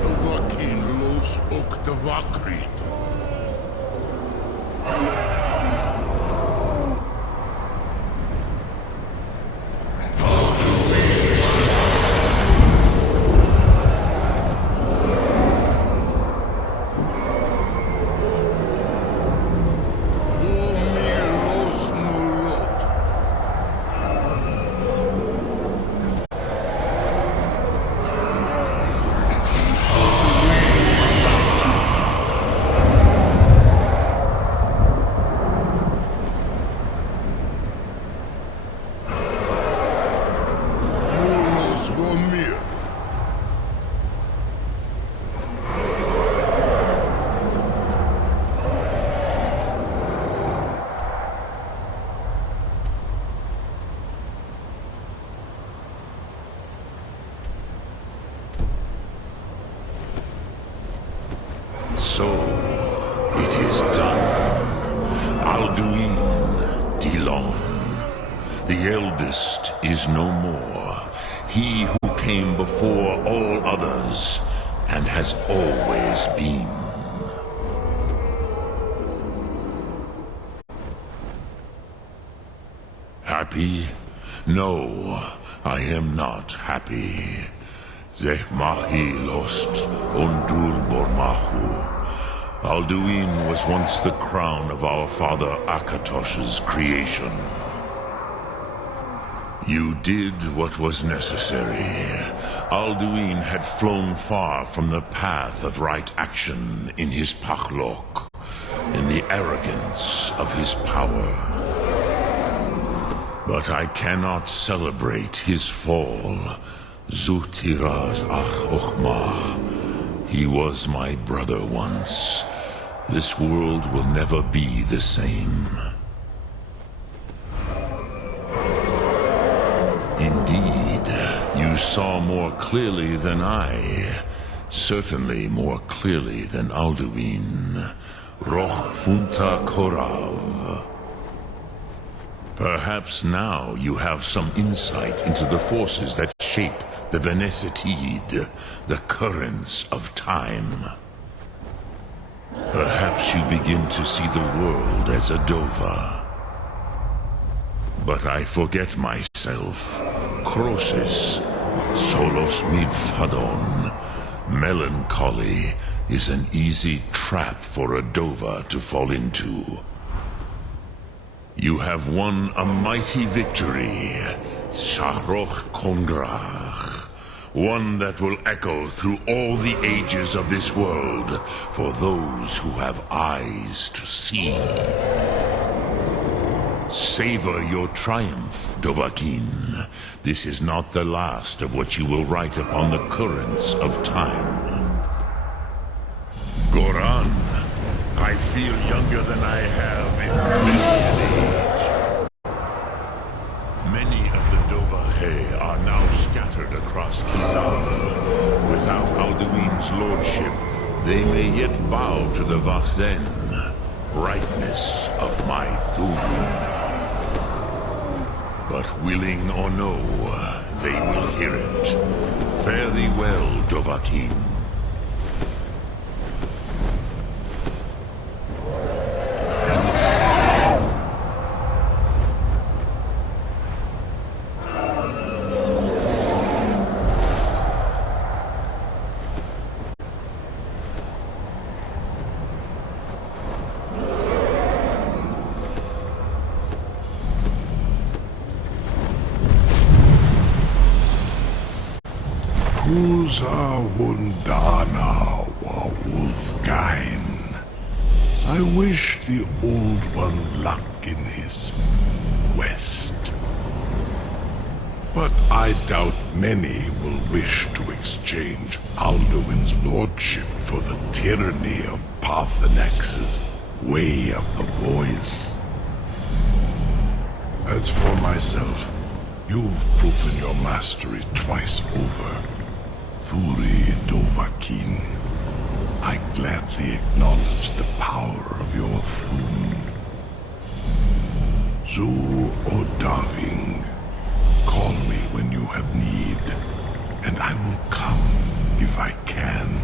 Dovakin los Oktavakrit. So, it is done. Alduin, Dilon, the eldest is no more. He who came before all others, and has always been. Happy? No, I am not happy. Zehmahi lost Ondur Bormahu. Alduin was once the crown of our father Akatosh's creation. You did what was necessary. Alduin had flown far from the path of right action in his Pachlok, in the arrogance of his power. But I cannot celebrate his fall. Zutiraz Ach Ochma. He was my brother once. This world will never be the same. Indeed, you saw more clearly than I. Certainly more clearly than Alduin. Roch Funta Korav. Perhaps now you have some insight into the forces that shape the Benesitid, the currents of time. Perhaps you begin to see the world as a Dova. But I forget myself. Crosis, solos midfadon. Melancholy is an easy trap for a Dova to fall into. You have won a mighty victory, Shahroch Kongrach. One that will echo through all the ages of this world for those who have eyes to see. Savor your triumph, Dovahkiin. This is not the last of what you will write upon the currents of time. Goran, I feel younger than I have in many an age. Many of the Dovahe are now scattered across Kizar. Without Alduin's lordship, they may yet bow to the Vachzen, brightness of my Thum. But willing or no, they will hear it. Fare thee well, Dovahkiin. Uza Wundana Wawuthgain. I wish the Old One luck in his quest. But I doubt many will wish to exchange Alduin's lordship for the tyranny of Paarthurnax's Way of the Voice. As for myself, you've proven your mastery twice over. Thuri Dovahkiin, I gladly acknowledge the power of your Thun. Zu Odaving, call me when you have need, and I will come if I can.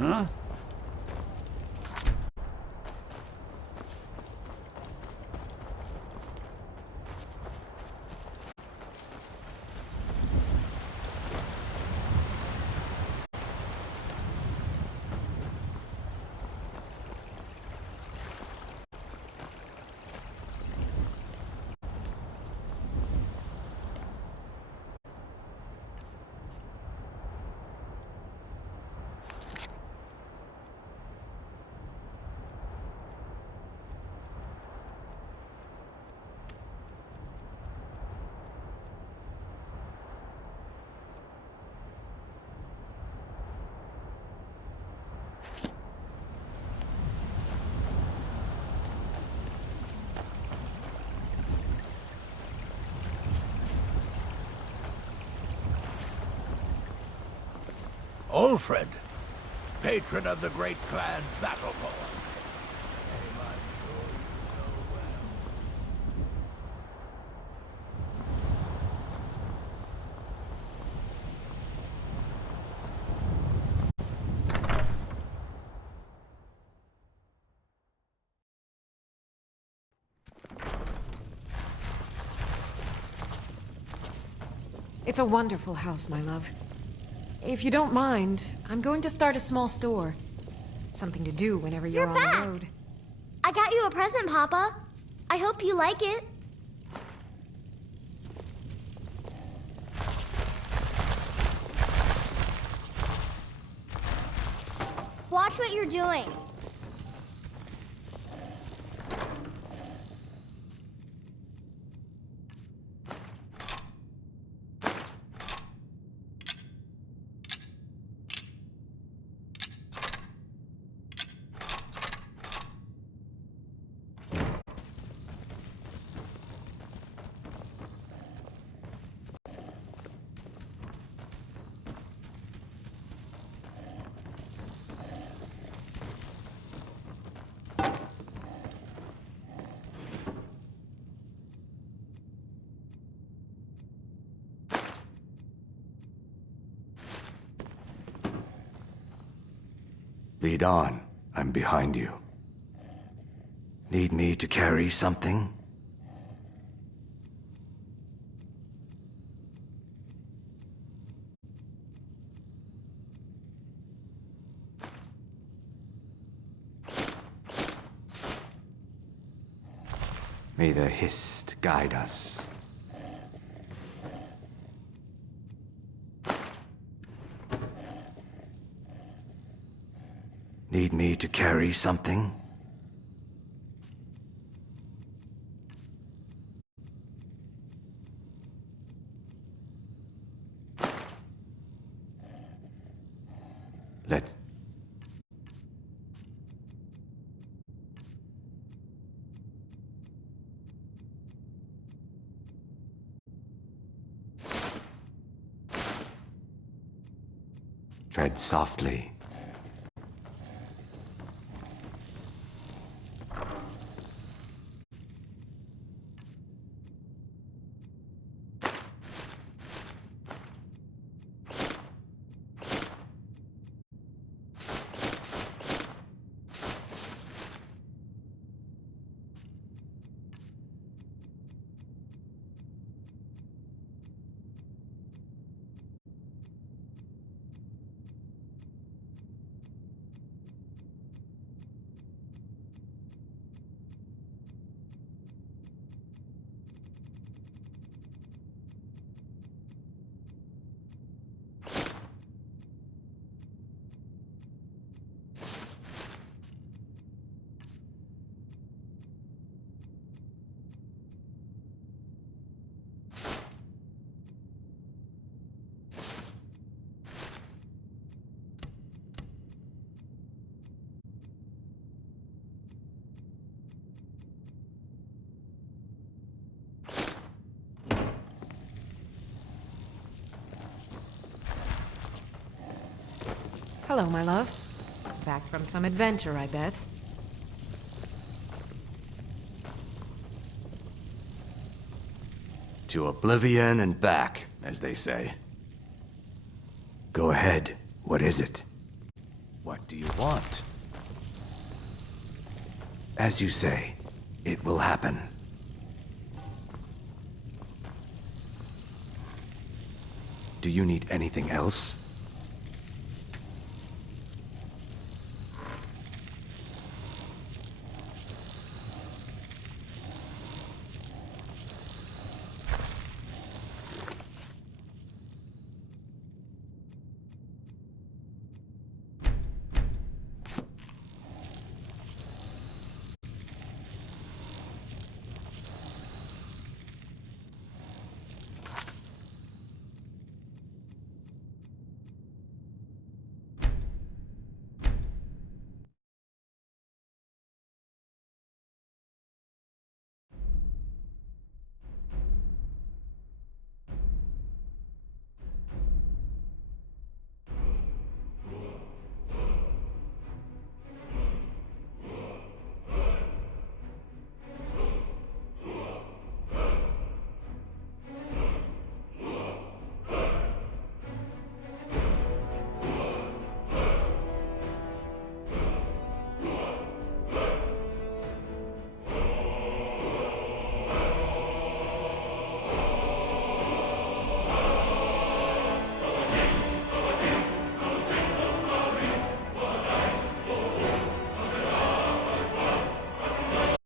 Huh? Ulfred, patron of the great clan Battleborn. It's a wonderful house, my love. If you don't mind, I'm going to start a small store. Something to do whenever you're on back. the road. I got you a present, Papa. I hope you like it. Watch what you're doing. Lead on. I'm behind you. Need me to carry something? May the Hist guide us. Need me to carry something? Let's... Tread softly. Hello, my love. Back from some adventure, I bet. To oblivion and back, as they say. Go ahead. What is it? What do you want? As you say, it will happen. Do you need anything else?